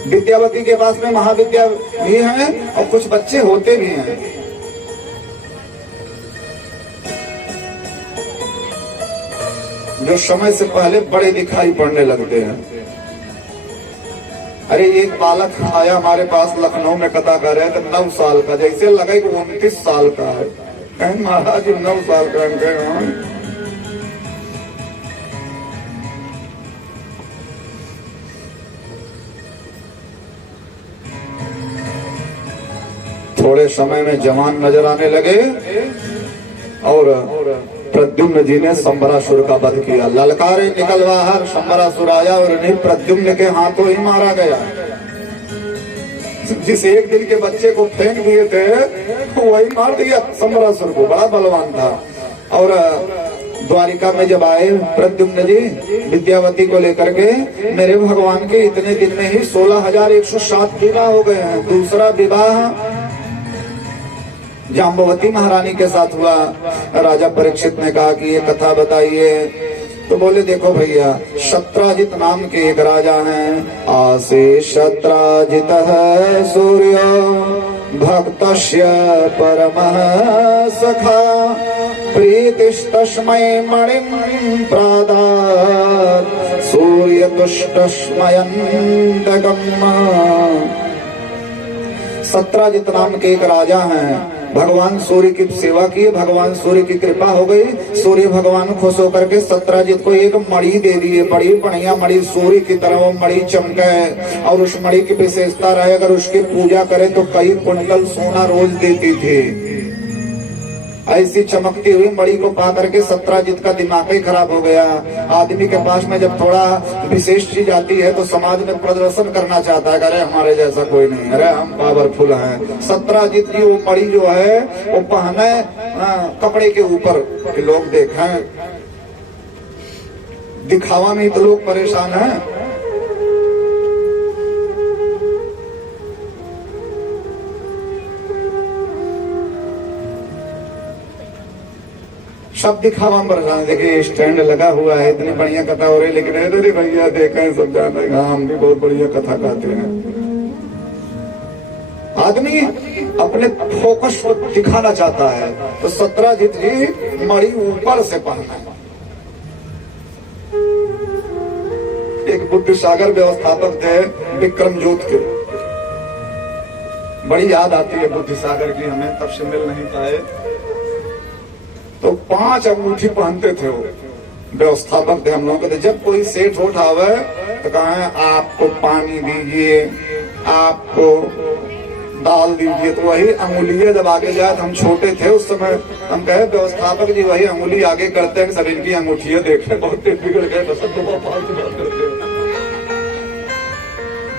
विद्यावती के पास में महाविद्या भी है और कुछ बच्चे होते भी हैं। जो समय से पहले बड़े दिखाई पड़ने लगते हैं। अरे एक बालक आया हमारे पास, लखनऊ में कथा कर रहे थे, 9 साल का, जैसे लगे कि 29 साल का है। कहीं महाराज 9 साल का है। थोड़े समय में जवान नजर आने लगे और प्रद्युम्न जी ने संबरासुर का वध किया। ललकारे निकल बाहर, संबरासुर आया और इन्हें प्रद्युम्न के हाथों ही मारा गया। जिस एक दिन के बच्चे को फेंक दिए थे, वही मार दिया संबरासुर को। बड़ा बलवान था। और द्वारिका में जब आए प्रद्युम्न जी विद्यावती को लेकर के, मेरे भगवान के इतने दिन में ही 16,107 विवाह हो गए हैं। दूसरा विवाह जाम्बवती महारानी के साथ हुआ। राजा परीक्षित ने कहा कि ये कथा बताइए। तो बोले, देखो भैया, शत्राजित नाम के एक राजा हैं। आसे शत्राजित है सूर्य भक्तस्य परमः सखा, प्रीतिस्तस्मै मणिं प्रादात् सूर्य तुष्टस्मयन्दगम्। शत्राजित नाम के एक राजा हैं। भगवान सूर्य की सेवा की, भगवान सूर्य की कृपा हो गई। सूर्य भगवान खुश होकर के शत्राजित को एक मणि दे दिए। बड़ी बढ़िया मणि, सूर्य की तरह वो मणि चमके। और उस मणि की विशेषता रहे, अगर उसकी पूजा करे तो कई कुंटल सोना रोज देती थी। ऐसी चमकती हुई मणि को पा करके शत्राजित का दिमाग ही खराब हो गया। आदमी के पास में जब थोड़ा विशेष चीज आती है तो समाज में प्रदर्शन करना चाहता है, अरे हमारे जैसा कोई नहीं, अरे हम पावरफुल हैं। शत्राजित जी वो मणि जो है वो पहने कपड़े के ऊपर कि लोग देखें। दिखावा में तो लोग परेशान हैं। सब दिखावा में परेशान। देखिए स्टैंड लगा हुआ है, इतनी बढ़िया कथा हो रही है, लेकिन अरे भैया देखें सब जाने, हम भी बहुत बढ़िया कथा गाते हैं। आदमी अपने फोकस को दिखाना चाहता है। तो शत्राजित जी मणि ऊपर से पहना। एक बुद्धि सागर व्यवस्थापक थे विक्रमजोत के, बड़ी याद आती है बुद्धि सागर की, हमें तब से मिल नहीं पाए। तो 5 अंगूठी पहनते थे वो, व्यवस्थापक थे हम लोग के। जब कोई सेठ उठावे तो कहा आपको पानी दीजिए, आपको दाल दीजिए, तो वही अंगुलियां जब आगे जाए, तो हम छोटे थे उस समय, हम कहे व्यवस्थापक जी वही अंगुली आगे करते हैं, सब इनकी अंगूठियां देखे बहुत बिगड़ गए, बस फालतू बात करते हैं।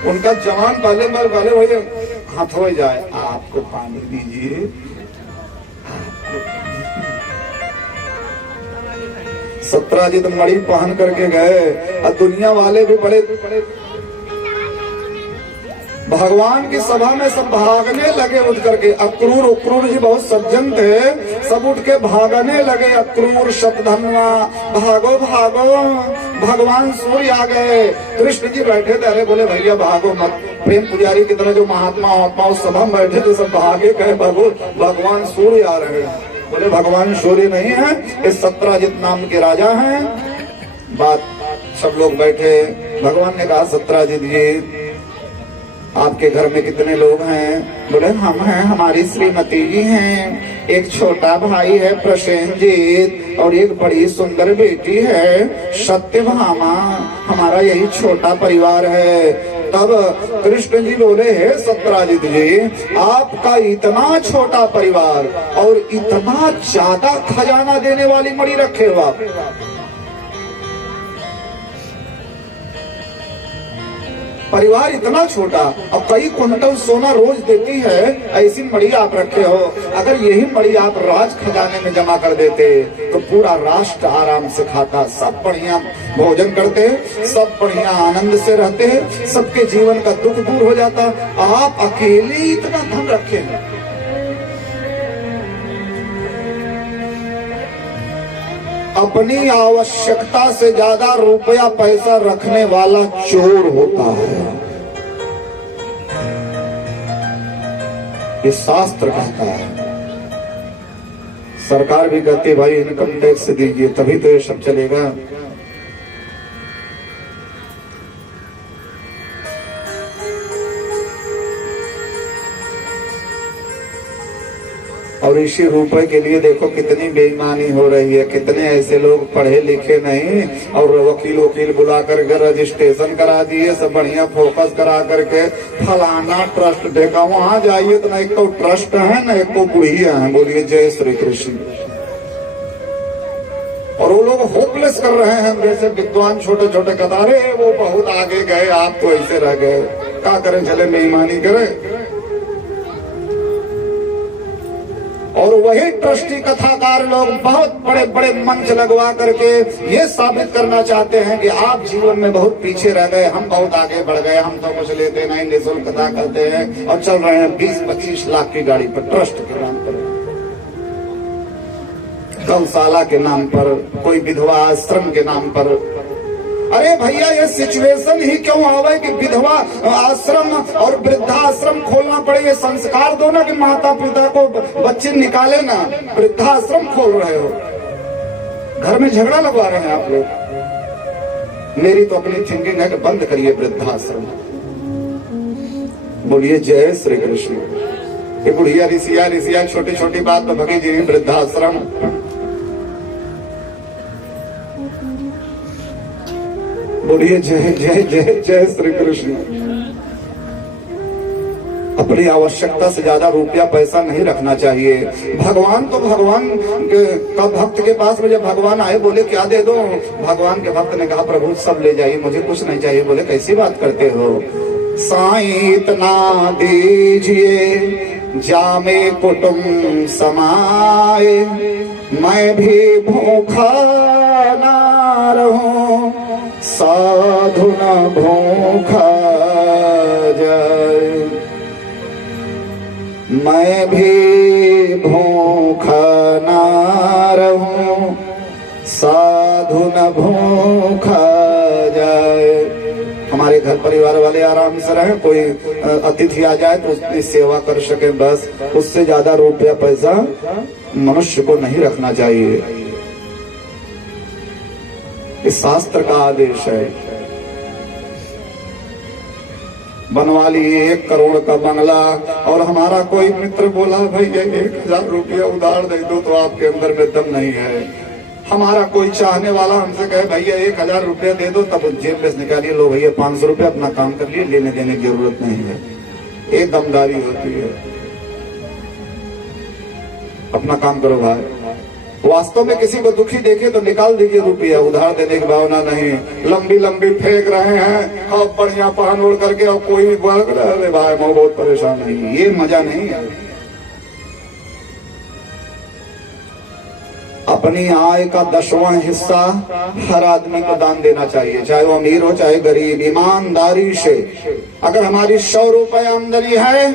उनका जवान पहले वही हाथ हो जाए, आपको पानी दीजिए। शत्राजित मणि पहन करके गए और दुनिया वाले भी बड़े भगवान की सभा में सब भागने लगे उठ करके। अक्रूर जी बहुत सज्जन थे, सब उठ के भागने लगे। अक्रूर शतधन्वा, भागो भागो भगवान सूर्य आ गए। कृष्ण जी बैठे थे, अरे बोले भैया भागो मत। प्रेम पुजारी की तरह जो महात्मा उस सभा में बैठे थे सब भागे, कहे भगवान सूर्य आ रहे हैं। बोले भगवान सूर्य नहीं है, ये सत्राजित नाम के राजा हैं। बात सब लोग बैठे, भगवान ने कहा सत्राजित जी आपके घर में कितने लोग हैं? बोले हम हैं, हमारी श्रीमती जी हैं, एक छोटा भाई है प्रसेनजीत और एक बड़ी सुंदर बेटी है सत्यभामा, हमारा यही छोटा परिवार है। तब कृष्ण जी बोले हे सत्राजित जी, आपका इतना छोटा परिवार और इतना ज्यादा खजाना देने वाली मणि रखे हो आप। परिवार इतना छोटा और कई कुंटल सोना रोज देती है, ऐसी मणि आप रखे हो। अगर यही मणि आप राज खजाने में जमा कर देते तो पूरा राष्ट्र आराम से खाता, सब बढ़िया भोजन करते, सब बढ़िया आनंद से रहते, सबके जीवन का दुख दूर हो जाता। आप अकेले इतना धन रखे हैं। अपनी आवश्यकता से ज्यादा रुपया पैसा रखने वाला चोर होता है, ये शास्त्र कहता है। सरकार भी कहती है भाई इनकम टैक्स दीजिए तभी तो ये सब चलेगा। और इसी रुपए के लिए देखो कितनी बेईमानी हो रही है। कितने ऐसे लोग पढ़े लिखे नहीं और वकील बुला करके रजिस्ट्रेशन करा दिए, सब बढ़िया फोकस करा करके फलाना ट्रस्ट देखा, वहां जाइए तो ना एक तो ट्रस्ट है ना एक तो बुढ़िया है। बोलिए जय श्री कृष्ण। और वो लोग होपलेस कर रहे हैं, जैसे विद्वान छोटे छोटे कतारे, वो बहुत आगे गए, आप तो ऐसे रह गए। क्या करें, चले बेईमानी करें। और वही ट्रस्टी कथाकार लोग बहुत बड़े बड़े मंच लगवा करके ये साबित करना चाहते हैं कि आप जीवन में बहुत पीछे रह गए, हम बहुत आगे बढ़ गए, हम तो कुछ लेते नहीं, निःशुल्क कथा करते हैं और चल रहे हैं 20-25 लाख की गाड़ी पर, ट्रस्ट के नाम पर, गौशाला के नाम पर, कोई विधवा आश्रम के नाम पर। अरे भैया ये सिचुएशन ही क्यों आवे कि विधवा आश्रम और वृद्धाश्रम खोलना पड़े? ये संस्कार दो ना कि माता पिता को बच्चे निकाले ना, वृद्धाश्रम खोल रहे हो, घर में झगड़ा लगवा रहे हैं आप लोग। मेरी तो अपनी थिंकिंग है कि बंद करिए वृद्धाश्रम। बोलिए जय श्री कृष्ण। ये बुढ़िया रिसिया छोटी छोटी बात तो भगी जी वृद्धाश्रम। बोलिए जय जय जय जय श्री कृष्ण। अपनी आवश्यकता से ज्यादा रुपया पैसा नहीं रखना चाहिए। भगवान तो भगवान का भक्त के पास में जब भगवान आए बोले क्या दे दो, भगवान के भक्त ने कहा प्रभु सब ले जाइए, मुझे कुछ नहीं चाहिए। बोले कैसी बात करते हो, साईं इतना दीजिए जामे कुटुंब समाए, मैं भी भूखा ना रहूं, साधु न भूखा जाए, मैं भी भूखा ना रहूं, साधु न भूखा जाए। हमारे घर परिवार वाले आराम से रहें, कोई अतिथि आ जाए तो उसकी सेवा कर सके, बस। उससे ज्यादा रुपया पैसा मनुष्य को नहीं रखना चाहिए। इस शास्त्र का आदेश है। बनवा लिए 1 करोड़ का बंगला और हमारा कोई मित्र बोला भैया 1000 रुपया उधार दे दो, तो आपके अंदर में दम नहीं है। हमारा कोई चाहने वाला हमसे कहे भैया 1000 रुपया दे दो, तब जेब में से निकालिए, लो भैया 500 रुपया, अपना काम कर लिए, लेने देने की जरूरत नहीं है। ये दमदारी होती है। अपना काम करो भाई। वास्तव में किसी को दुखी देखे तो निकाल दीजिए रुपया, उधार देने की भावना नहीं। लंबी लंबी फेंक रहे हैं और बढ़िया पहन ओढ़ करके और कोई भी बोल रहे भाई मैं बहुत परेशान नहीं, ये मजा नहीं है। अपनी आय का 10वां हिस्सा हर आदमी को दान देना चाहिए, चाहे वो अमीर हो चाहे गरीब, ईमानदारी से। अगर हमारी 100 रुपए आमदनी है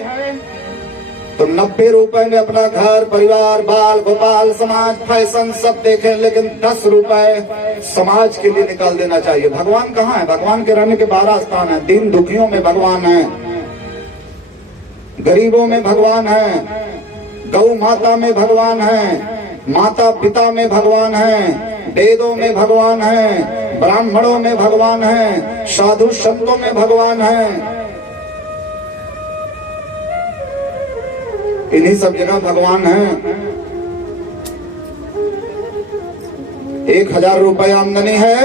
तो 90 रुपए में अपना घर परिवार बाल गोपाल समाज फैशन सब देखें, लेकिन 10 रुपए समाज के लिए निकाल देना चाहिए। भगवान कहाँ है? भगवान के रहने के 12 स्थान है। दीन दुखियों में भगवान है, गरीबों में भगवान है, गौ माता में भगवान है, माता पिता में भगवान है, वेदों में भगवान है, ब्राह्मणों में भगवान है, साधु संतों में भगवान है। इन्हीं सब जगह भगवान है। 1000 रुपए आमदनी है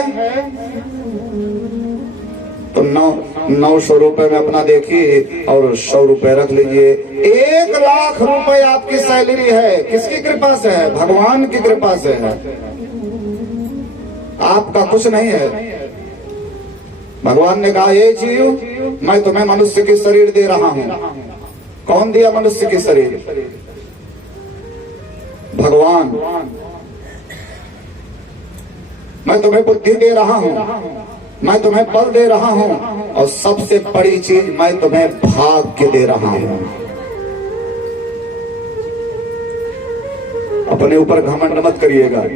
तो 900 रुपए में अपना देखिए और 100 रुपए रख लीजिए। 1 लाख रुपए आपकी सैलरी है। किसकी कृपा से है? भगवान की कृपा से है। आपका कुछ नहीं है। भगवान ने कहा, ये जीव मैं तुम्हें मनुष्य की शरीर दे रहा हूं। कौन दिया मनुष्य की शरीर? भगवान। मैं तुम्हें बुद्धि दे रहा हूं, मैं तुम्हें बल दे रहा हूं, और सबसे बड़ी चीज मैं तुम्हें भाग्य दे रहा हूं। अपने ऊपर घमंड मत करिएगा।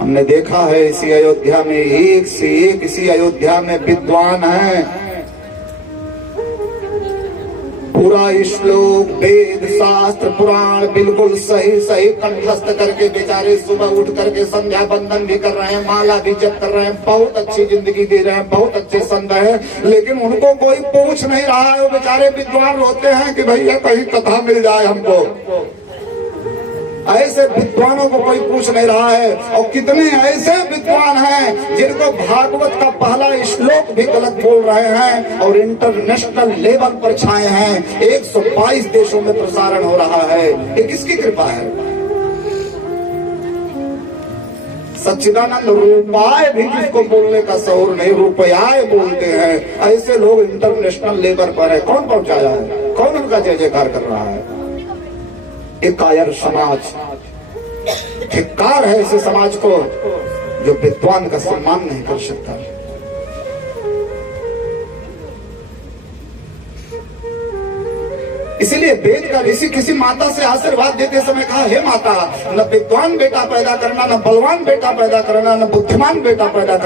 हमने देखा है इसी अयोध्या में, एक से एक इसी अयोध्या में विद्वान है। पूरा श्लोक वेद शास्त्र पुराण बिल्कुल सही सही कंठस्थ करके बेचारे सुबह उठ करके संध्या बंदन भी कर रहे हैं, माला भी जप कर रहे हैं, बहुत अच्छी जिंदगी दे रहे हैं, बहुत अच्छे संत है। लेकिन उनको कोई पूछ नहीं रहा है। वो बेचारे विद्वान रोते हैं कि भैया कहीं कथा मिल जाए हमको। ऐसे विद्वानों को कोई पूछ नहीं रहा है। और कितने ऐसे विद्वान हैं जिनको भागवत का पहला श्लोक भी गलत बोल रहे हैं और इंटरनेशनल लेवल पर छाए हैं। 122 देशों में प्रसारण हो रहा है। ये किसकी कृपा है? सच्चिदानंद रूपाय भी जिसको बोलने का शौर नहीं, रुपयाय बोलते हैं। ऐसे लोग इंटरनेशनल लेवल पर है। कौन पहुंचाया है? कौन उनका जय जयकार कर रहा है? एक कायर समाज। धिक्कार है ऐसे समाज को जो विद्वान का सम्मान नहीं कर सकता। इसीलिए वेद का ऋषि किसी माता से आशीर्वाद देते समय कहा, हे माता, न विद्वान बेटा पैदा करना, न बलवान बेटा पैदा करना, न बुद्धिमान बेटा पैदा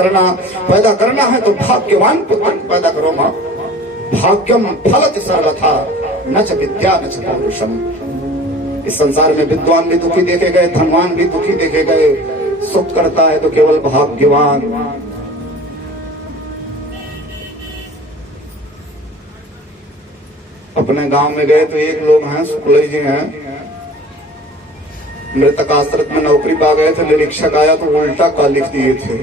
करना है तो भाग्यवान पुत्र पैदा करो मां। भाग्यम फलति सर्वथा न च विद्या न च पौरुषम। इस संसार में विद्वान भी दुखी देखे गए, धनवान भी दुखी देखे गए। सुख करता है तो केवल भाग्यवान। अपने गांव में गए तो एक लोग हैं, शुक्ल जी हैं, मृतक आश्रित में नौकरी पा गए थे। निरीक्षक आया तो उल्टा का लिख दिए थे,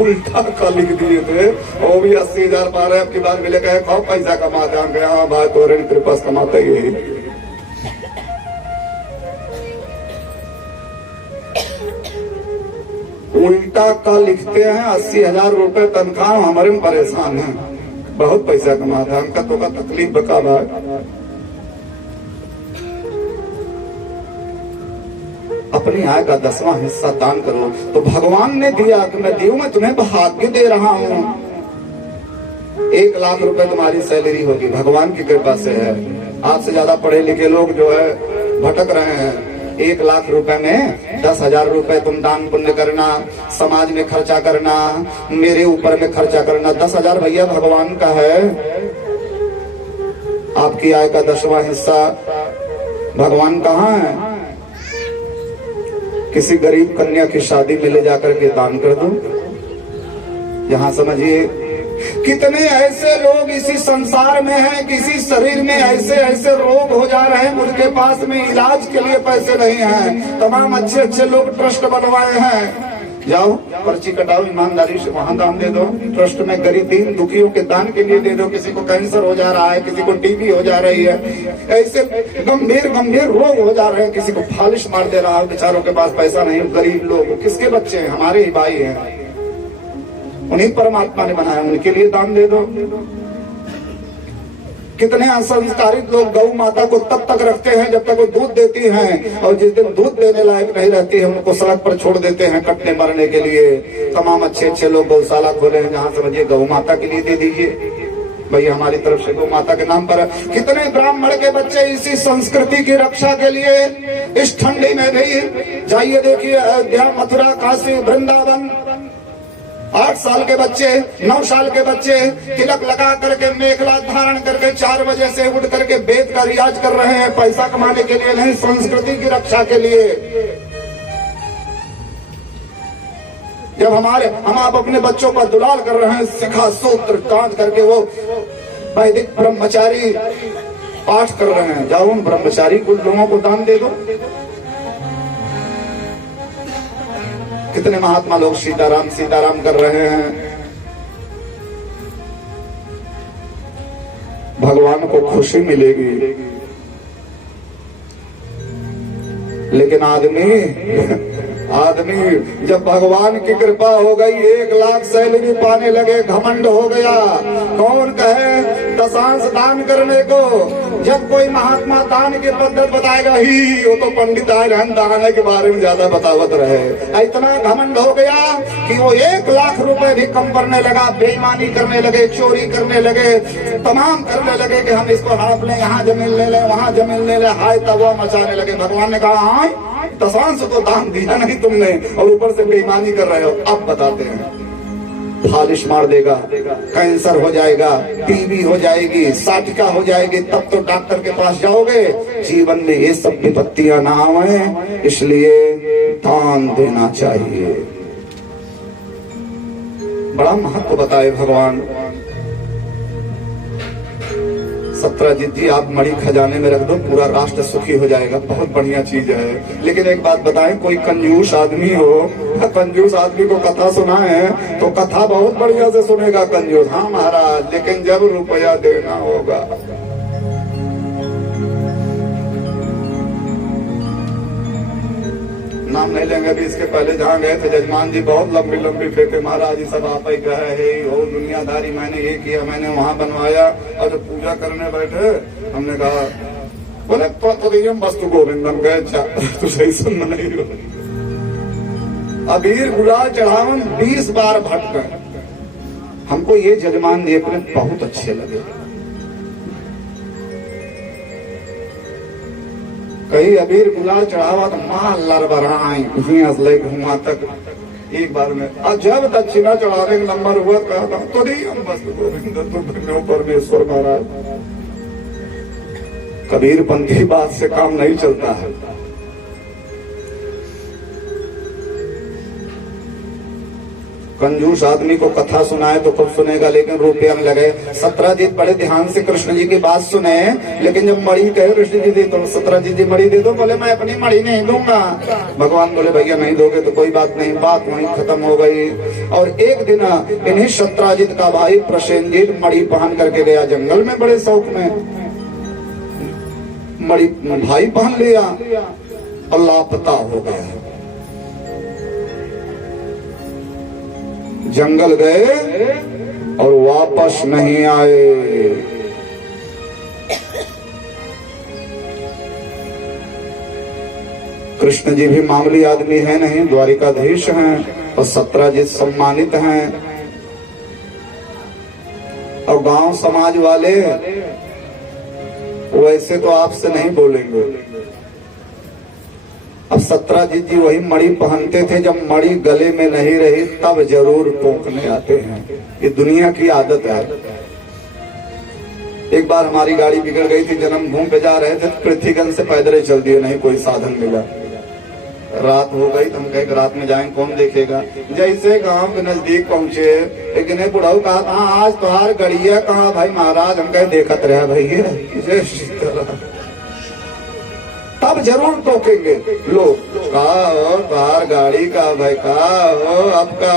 उल्टा का लिख दिए थे। वो भी 80,000 पा रहे, अब की बार मिले गए, खाओ पैसा कमाते हैं। गया हाँ भाई, तोरे कृपा कमाते ही। उल्टा का लिखते हैं। 80,000 रुपए तनख्वाह, हमारे में परेशान है, बहुत पैसा कमाता है। हमका तो का तकलीफ बका भाई। अपनी आय का 10वां हिस्सा दान करो। तो भगवान ने दिया कि मैं दियो, मैं तुम्हें भाग्य दे रहा हूं। 1 लाख रुपए तुम्हारी सैलरी होगी, भगवान की कृपा से है। आपसे ज्यादा पढ़े लिखे लोग जो है भटक रहे हैं। 1 लाख रुपए में 10,000 रुपए तुम दान पुण्य करना, समाज में खर्चा करना, मेरे ऊपर में खर्चा करना। 10,000 भैया भगवान का है। आपकी आय का 10वां हिस्सा भगवान कहाँ है? किसी गरीब कन्या की शादी में ले जाकर के दान कर दो। यहां समझिए कितने ऐसे लोग इसी संसार में हैं, किसी शरीर में ऐसे ऐसे रोग हो जा रहे हैं, उनके पास में इलाज के लिए पैसे नहीं हैं। तमाम अच्छे अच्छे लोग ट्रस्ट बनवाए हैं। जाओ पर्ची कटाओ, ईमानदारी से वहां दान दे दो। ट्रस्ट में गरीब दीन दुखियों के दान के लिए दे दो। किसी को कैंसर हो जा रहा है, किसी को टीबी हो जा रही है, ऐसे गंभीर गंभीर रोग हो जा रहे हैं। किसी को फालिश मार दे रहा है, बेचारों के पास पैसा नहीं। गरीब लोग किसके बच्चे हैं? हमारे ही भाई हैं। उन्हीं परमात्मा ने बनाया, उनके लिए दान दे दो। कितने असंस्कारित लोग गौ माता को तब तक रखते हैं जब तक वो दूध देती हैं, और जिस दिन दूध देने लायक नहीं रहती है उनको सड़क पर छोड़ देते हैं कटने मरने के लिए। तमाम अच्छे अच्छे लोग गौशाला खोले हैं, जहां समझिए गौ माता के लिए दे दीजिए। भाई हमारी तरफ से गौ माता के नाम पर कितने ब्राह्मण के बच्चे इसी संस्कृति की रक्षा के लिए इस ठंडी में भी जाइए, देखिए अयोध्या, मथुरा, काशी, वृंदावन, 8 साल के बच्चे, 9 साल के बच्चे तिलक लगा करके मेखला धारण करके 4 बजे से उठ करके वेद का रियाज कर रहे हैं, पैसा कमाने के लिए नहीं, संस्कृति की रक्षा के लिए। जब हम आप अपने बच्चों का दुलार कर रहे हैं, शिखा सूत्र कांध करके वो वैदिक ब्रह्मचारी पाठ कर रहे हैं, जाओ उन ब्रह्मचारी कुछ लोगों को दान दे दो। कितने महात्मा लोग सीताराम सीताराम कर रहे हैं। भगवान को खुशी मिलेगी, लेकिन आदमी जब भगवान की कृपा हो गई, 1 लाख सैलरी पाने लगे, घमंड हो गया। कौन कहे दशांश दान करने को? जब कोई महात्मा दान की पद्धत बताएगा ही, वो तो पंडित आए रहन दान के बारे में ज्यादा बतावत रहे। इतना घमंड हो गया कि वो 1 लाख रुपए भी कम करने लगा, बेईमानी करने लगे, चोरी करने लगे, तमाम करने लगे कि हम इसको हड़प लें, यहाँ जमीन ले लें, वहाँ जमीन ले लें, हाय तवा मचाने लगे। भगवान ने कहा हाँ दशांश तो दान दिया नहीं तुमने और ऊपर से बेईमानी कर रहे हो। अब बताते हैं, फालिश मार देगा, कैंसर हो जाएगा, टीबी हो जाएगी, साटिका हो जाएगी, तब तो डॉक्टर के पास जाओगे। जीवन में ये सब विपत्तियां ना आए, इसलिए दान देना चाहिए। बड़ा महत्व बताए भगवान। सत्रजीत जी आप मणि खजाने में रख दो, पूरा राष्ट्र सुखी हो जाएगा, बहुत बढ़िया चीज है। लेकिन एक बात बताएं, कोई कंजूस आदमी हो, कंजूस आदमी को कथा सुनाए तो कथा बहुत बढ़िया से सुनेगा कंजूस, हाँ महाराज, लेकिन जब रुपया देना होगा, नाम नहीं लेंगे। अभी इसके पहले जहाँ गए थे जजमान जी बहुत लंबी लंबी फेंके, महाराज ये सब आप ही कहे है, हो दुनियादारी, मैंने ये किया, मैंने वहाँ बनवाया। और जब पूजा करने बैठे हमने कहा, बोले तो वस्तु गोविंदम गए, तो सही सुन नहीं हो। अबीर गुलाल चढ़ावन 20 बार भटके। हमको ये जजमान जी अपने बहुत अच्छे लगे। कहीं अबीर गुलाल चढ़ावा तो मां लड़बड़ाई घुमा तक एक बार में। और जब दक्षिणा चढ़ाने का नंबर हुआ, कहा था तो नहीं हम बस गोविंद तो परमेश्वर महाराज। कबीर पंथी बात से काम नहीं चलता है। कंजूस आदमी को कथा सुनाए तो खुद सुनेगा, लेकिन रुपया में लगे। सत्रजीत बड़े ध्यान से कृष्ण जी की बात सुने, लेकिन जब मणि कहे कृष्ण जी दे तो सत्रजीत जी मणि दे दो, बोले मैं अपनी मणि नहीं दूंगा। भगवान बोले भैया नहीं दोगे तो कोई बात नहीं, बात वहीं खत्म हो गई। और एक दिन इन्हीं सत्रजीत का भाई प्रसेनजीत मणि पहन करके गया जंगल में, बड़े शौक में मणि भाई पहन लिया और लापता हो गया। जंगल गए और वापस नहीं आए। कृष्ण जी भी मामूली आदमी है नहीं, द्वारिकाधीश हैं और सत्रजीत सम्मानित हैं। और गांव समाज वाले वैसे तो आपसे नहीं बोलेंगे। अब सत्रजीत जी वही मणि पहनते थे, जब मणि गले में नहीं रही तब जरूर टोकने आते हैं। ये दुनिया की आदत है। एक बार हमारी गाड़ी बिगड़ गई थी, जन्मभूमि पे जा रहे थे, पृथ्वीगंज से पैदल चल दिए, नहीं कोई साधन मिला। रात हो गई तो हम कहे रात में जाएं, कौन देखेगा। जैसे गांव के नजदीक पहुंचे, एक ने बुढ़ाऊ कहा आज तुहार गड़िया कहाँ भाई महाराज। हम कहे देखत रहा भैया, तब जरूर टोकेंगे लोग। कहा बाहर गाड़ी का भाई, कहा अब का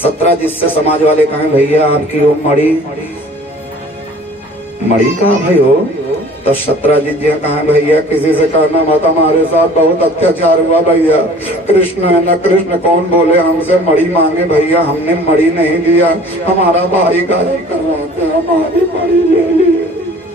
17 जिससे समाज वाले कहे भैया आपकी वो मड़ी कहा भाई हो। तो 17 जी कहा भैया किसी से कहना मत, हमारे साथ बहुत अत्याचार हुआ भैया। कृष्ण है न, कृष्ण कौन बोले हमसे मड़ी मांगे भैया, हमने मड़ी नहीं दिया, हमारा भाई गाली करवाते हमारी मड़ी ले ली।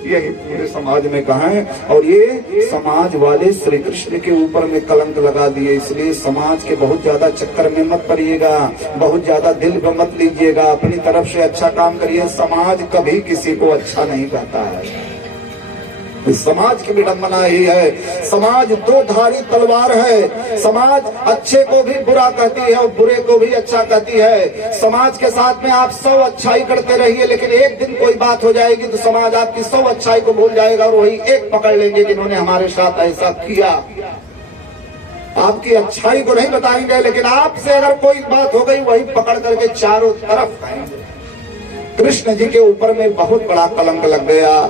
यही पूरे समाज में कहा है। और ये समाज वाले श्री कृष्ण के ऊपर में कलंक लगा दिए, इसलिए समाज के बहुत ज्यादा चक्कर में मत पड़िएगा, बहुत ज्यादा दिल पे मत लीजिएगा, अपनी तरफ से अच्छा काम करिए। समाज कभी किसी को अच्छा नहीं कहता है, समाज की विडंबना ही है। समाज दो धारी तलवार है, समाज अच्छे को भी बुरा कहती है और बुरे को भी अच्छा कहती है। समाज के साथ में आप 100 अच्छाई करते रहिए, लेकिन एक दिन कोई बात हो जाएगी तो समाज आपकी 100 अच्छाई को भूल जाएगा और वही एक पकड़ लेंगे कि इन्होंने हमारे साथ ऐसा किया। आपकी अच्छाई को नहीं बताएंगे, लेकिन आपसे अगर कोई बात हो गई वही पकड़ करके चारों तरफ खाएंगे। कृष्ण जी के ऊपर में बहुत बड़ा कलंक लग गया।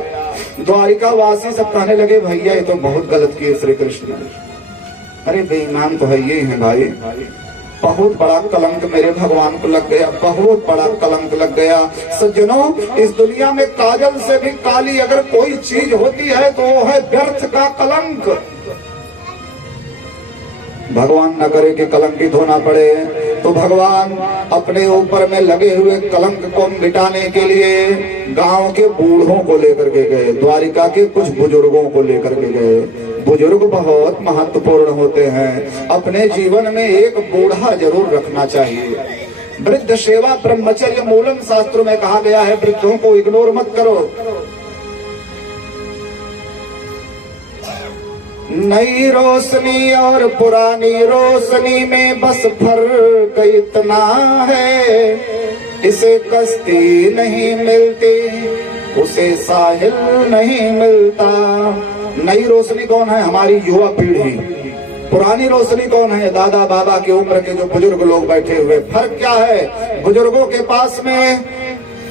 द्वारिका वासी सब कहने लगे भैया ये तो बहुत गलत किए श्री कृष्ण। अरे बेईमान तो है ये है भाई, बहुत बड़ा कलंक मेरे भगवान को लग गया, बहुत बड़ा कलंक लग गया। सज्जनों, इस दुनिया में काजल से भी काली अगर कोई चीज होती है तो वो है व्यर्थ का कलंक। भगवान न करे कि कलंकित होना पड़े, तो भगवान अपने ऊपर में लगे हुए कलंक को मिटाने के लिए गांव के बूढ़ों को लेकर के गए, द्वारिका के कुछ बुजुर्गों को लेकर के गए। बुजुर्ग बहुत महत्वपूर्ण होते हैं, अपने जीवन में एक बूढ़ा जरूर रखना चाहिए। वृद्ध सेवा ब्रह्मचर्य मूलम शास्त्रों में कहा गया है, वृद्धों को इग्नोर मत करो। नई रोशनी और पुरानी रोशनी में बस फर्क इतना है, इसे कश्ती नहीं मिलती उसे साहिल नहीं मिलता। नई रोशनी कौन है? हमारी युवा पीढ़ी। पुरानी रोशनी कौन है? दादा बाबा की उम्र के जो बुजुर्ग लोग बैठे हुए। फर्क क्या है? बुजुर्गों के पास में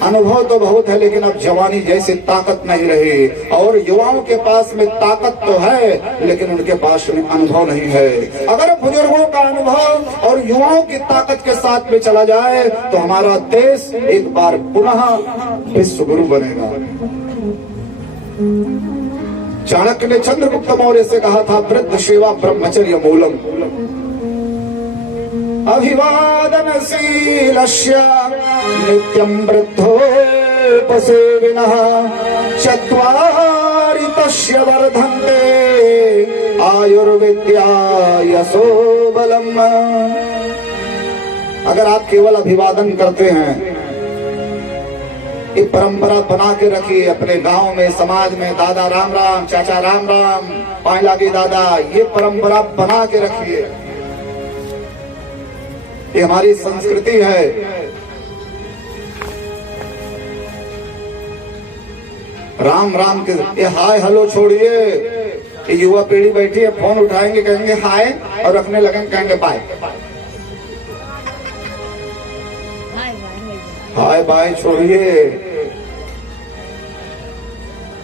अनुभव तो बहुत है, लेकिन अब जवानी जैसी ताकत नहीं रही, और युवाओं के पास में ताकत तो है लेकिन उनके पास में अनुभव नहीं है। अगर बुजुर्गों का अनुभव और युवाओं की ताकत के साथ में चला जाए तो हमारा देश एक बार पुनः विश्व गुरु बनेगा। चाणक्य ने चंद्रगुप्त मौर्य से कहा था, वृद्ध सेवा ब्रह्मचर्य मूलम। अभिवादनशीलस्य नित्यं वृद्धोपसेविनः चत्वारि तस्य वर्धन्ते आयुर्विद्या यशो बलम्। अगर आप केवल अभिवादन करते हैं, ये परंपरा बना के रखिए अपने गांव में, समाज में, दादा राम राम, चाचा राम राम, पाए लागे दादा, ये परंपरा बना के रखिए। ये हमारी संस्कृति है। राम राम के ये हाय हेलो छोड़िए। ये युवा पीढ़ी बैठी है, फोन उठाएंगे कहेंगे हाय और रखने लगेंगे कहेंगे बाय। हाय बाय छोड़िए।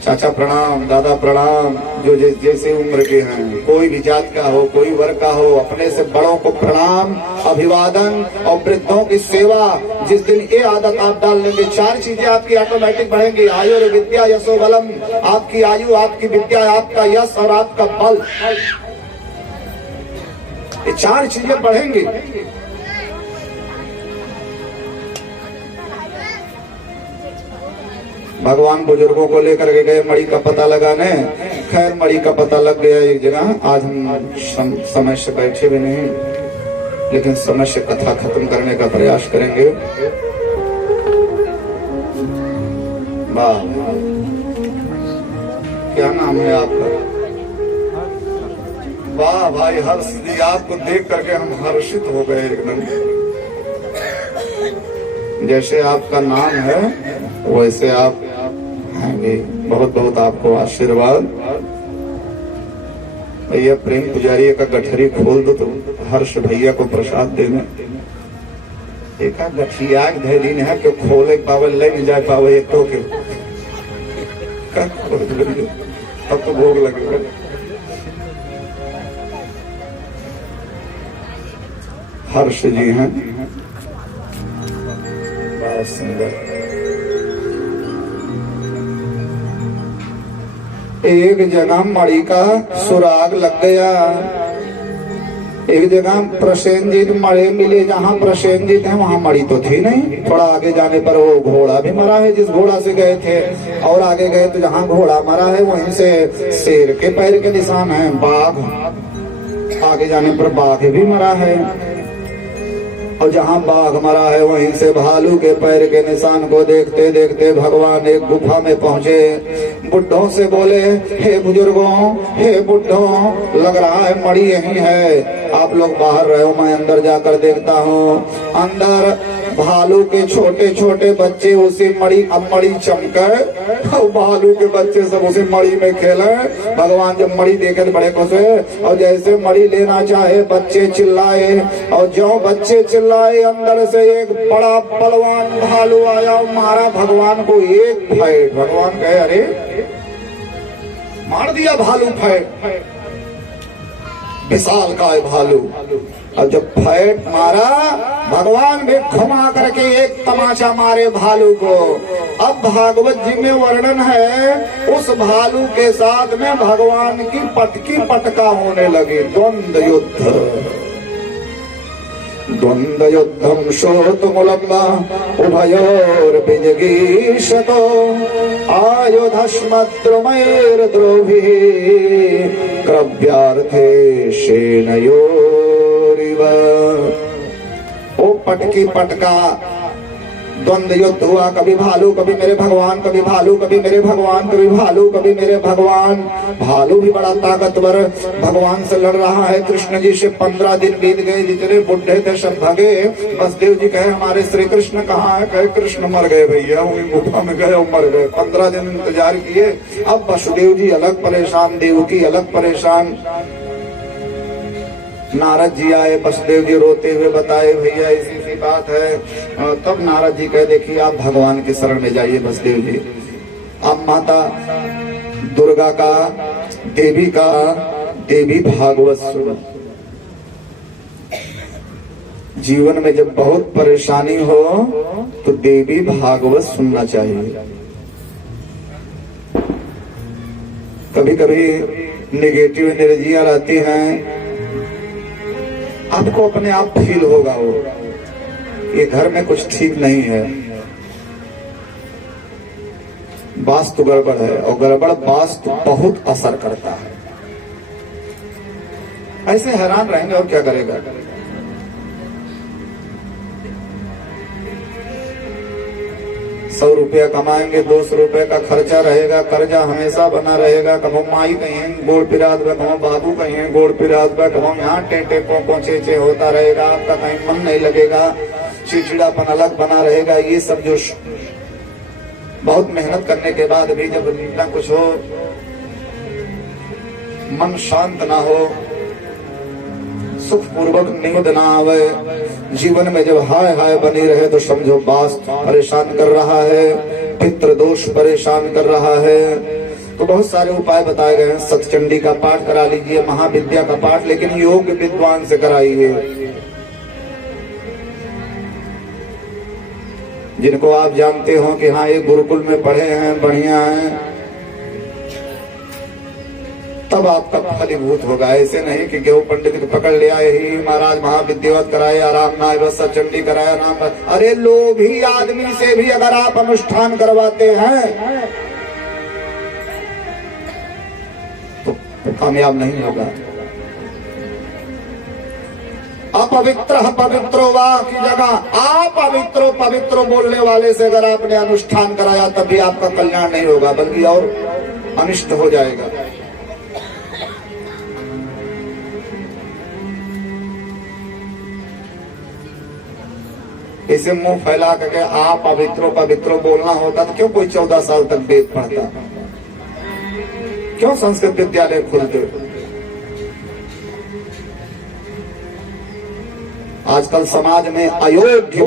चाचा प्रणाम, दादा प्रणाम, जो जैसे उम्र के हैं, कोई भी जात का हो, कोई वर्ग का हो, अपने से बड़ों को प्रणाम, अभिवादन और वृद्धों की सेवा। जिस दिन ये आदत आप डाल लेंगे, 4 चीजें आपकी ऑटोमेटिक बढ़ेंगी। आयु और विद्या यशो बलम। आपकी आयु, आपकी विद्या, आपका यश और आपका बल, ये 4 चीजें बढ़ेंगी। भगवान बुजुर्गों को लेकर के गए मणि का पता लगाने। खैर मणि का पता लग गया एक जगह। आज हम समय से बैठे भी नहीं, लेकिन समय से कथा खत्म करने का प्रयास करेंगे। वाह, क्या नाम है आपका? वाह भाई, हर्ष जी, आपको देख करके हम हर्षित हो गए एकदम। जैसे आपका नाम है वैसे आप हैं। बहुत बहुत आपको आशीर्वाद। भैया प्रेम पुजारी का गठरी खोल दो तो हर्ष भैया को प्रसाद देना। एक गठिया धे दिन है कि खोले पावे ले नहीं जाए पावे एक तो के अब तो भोग लगेगा। हर्ष जी हैं, बहुत सुंदर। एक जगह मणि का सुराग लग गया। एक जगह प्रसेनजीत मरे मिले, जहाँ प्रसेनजीत है वहाँ मड़ी तो थी नहीं। थोड़ा आगे जाने पर वो घोड़ा भी मरा है जिस घोड़ा से गए थे, और आगे गए तो जहाँ घोड़ा मरा है वहीं से शेर के पैर के निशान है। बाघ, आगे जाने पर बाघ भी मरा है, और जहाँ बाघ मरा है वहीं से भालू के पैर के निशान को देखते देखते भगवान एक गुफा में पहुंचे। बुढ़ों से बोले, हे बुजुर्गों, हे बुढ़ों, लग रहा है मड़ी यही है, आप लोग बाहर रहो, मैं अंदर जाकर देखता हूँ। अंदर भालू के छोटे छोटे बच्चे उसी मड़ी, अब मड़ी चमके, भालू के बच्चे सब उसी मड़ी में खेले। भगवान जब मड़ी देखे तो बड़े खुश हुए, और जैसे मड़ी लेना चाहे बच्चे चिल्लाए, और जो बच्चे चिल्लाए अंदर से एक बड़ा बलवान भालू आया, मारा भगवान को एक फैट। भगवान कहे, अरे मार दिया भालू फैट, विशाल काय भालू। और जब फैट मारा, भगवान भी घुमा करके एक तमाचा मारे भालू को। अब भागवत जी में वर्णन है, उस भालू के साथ में भगवान की पटकी पटका होने लगी। द्वंद्व युद्ध, द्वंद्व युद्धम शोतमुलम्बा उभयोर्विजगीषतो आयुधस्मद्रुमैर्द्रोभिः क्रव्यार्थे शेनयोरिव। ओ पटकी पटका द्वंद्व युद्ध हुआ, कभी भालू कभी मेरे भगवान, कभी भालू कभी मेरे भगवान, कभी भालू कभी मेरे भगवान। भालू भी बड़ा ताकतवर भगवान से लड़ रहा है। कृष्ण जी से 15 दिन बीत गए, जितने बुढ़े थे सब भगे। वसुदेव जी कहे, हमारे श्री कृष्ण कहाँ है? कहे, कृष्ण मर गए भैया, वही गुफा में गए और मर गए। 15 दिन इंतजार किए। अब वसुदेव जी अलग परेशान, देवकी अलग परेशान। नारद जी आए, वसुदेव जी रोते हुए बताए, भैया ऐसी सी बात है। तब नारद जी कहे, देखिए आप भगवान की शरण में जाइए वसुदेव जी। आप माता दुर्गा का, देवी का, देवी भागवत सुनो। जीवन में जब बहुत परेशानी हो तो देवी भागवत सुनना चाहिए। कभी कभी नेगेटिव एनर्जियां रहती हैं, आपको अपने आप फील होगा वो ये घर में कुछ ठीक नहीं है, वास्तु गड़बड़ है। और गड़बड़ वास्तु बहुत असर करता है। ऐसे हैरान रहेंगे और क्या करेगा। ₹100 कमाएंगे, 200 रुपए का खर्चा रहेगा, कर्जा हमेशा बना रहेगा। कभो माई कहीं गोड़ पिरात में, कभो बाबू कहीं गोड़ पिरात में, कभो यहाँ टेंटे पोंको चेचे होता रहेगा। आपका कहीं मन नहीं लगेगा, चिड़चिड़ापन अलग बना रहेगा। ये सब जो बहुत मेहनत करने के बाद भी जब ना कुछ हो, मन शांत ना हो, सुखपूर्वक नींद ना आवे, जीवन में जब हाय हाय बनी रहे तो समझो वास्तु परेशान कर रहा है, पितृ दोष परेशान कर रहा है। तो बहुत सारे उपाय बताए गए हैं। सतचंडी का पाठ करा लीजिए, महाविद्या का पाठ, लेकिन योग विद्वान से कराइए, जिनको आप जानते हो कि हाँ ये गुरुकुल में पढ़े हैं, बढ़िया हैं, तब आपका फलीभूत होगा। ऐसे नहीं कि गेहूं पंडित को पकड़ लिया, यही महाराज महाविद्यावत कराए, आराम ना बस सचंडी कराया नाम। अरे लोभी आदमी से भी अगर आप अनुष्ठान करवाते हैं तो कामयाब नहीं होगा। अपवित्र पवित्रो वा की जगह अपवित्रो पवित्रो बोलने वाले से अगर आपने अनुष्ठान कराया तब भी आपका कल्याण नहीं होगा, बल्कि और अनिष्ट हो जाएगा। इसे मुंह फैला करके आप पवित्रो पवित्रो बोलना होता तो क्यों कोई 14 साल तक वेद पढ़ता, क्यों संस्कृत विद्यालय खुलते। आजकल समाज में अयोग्य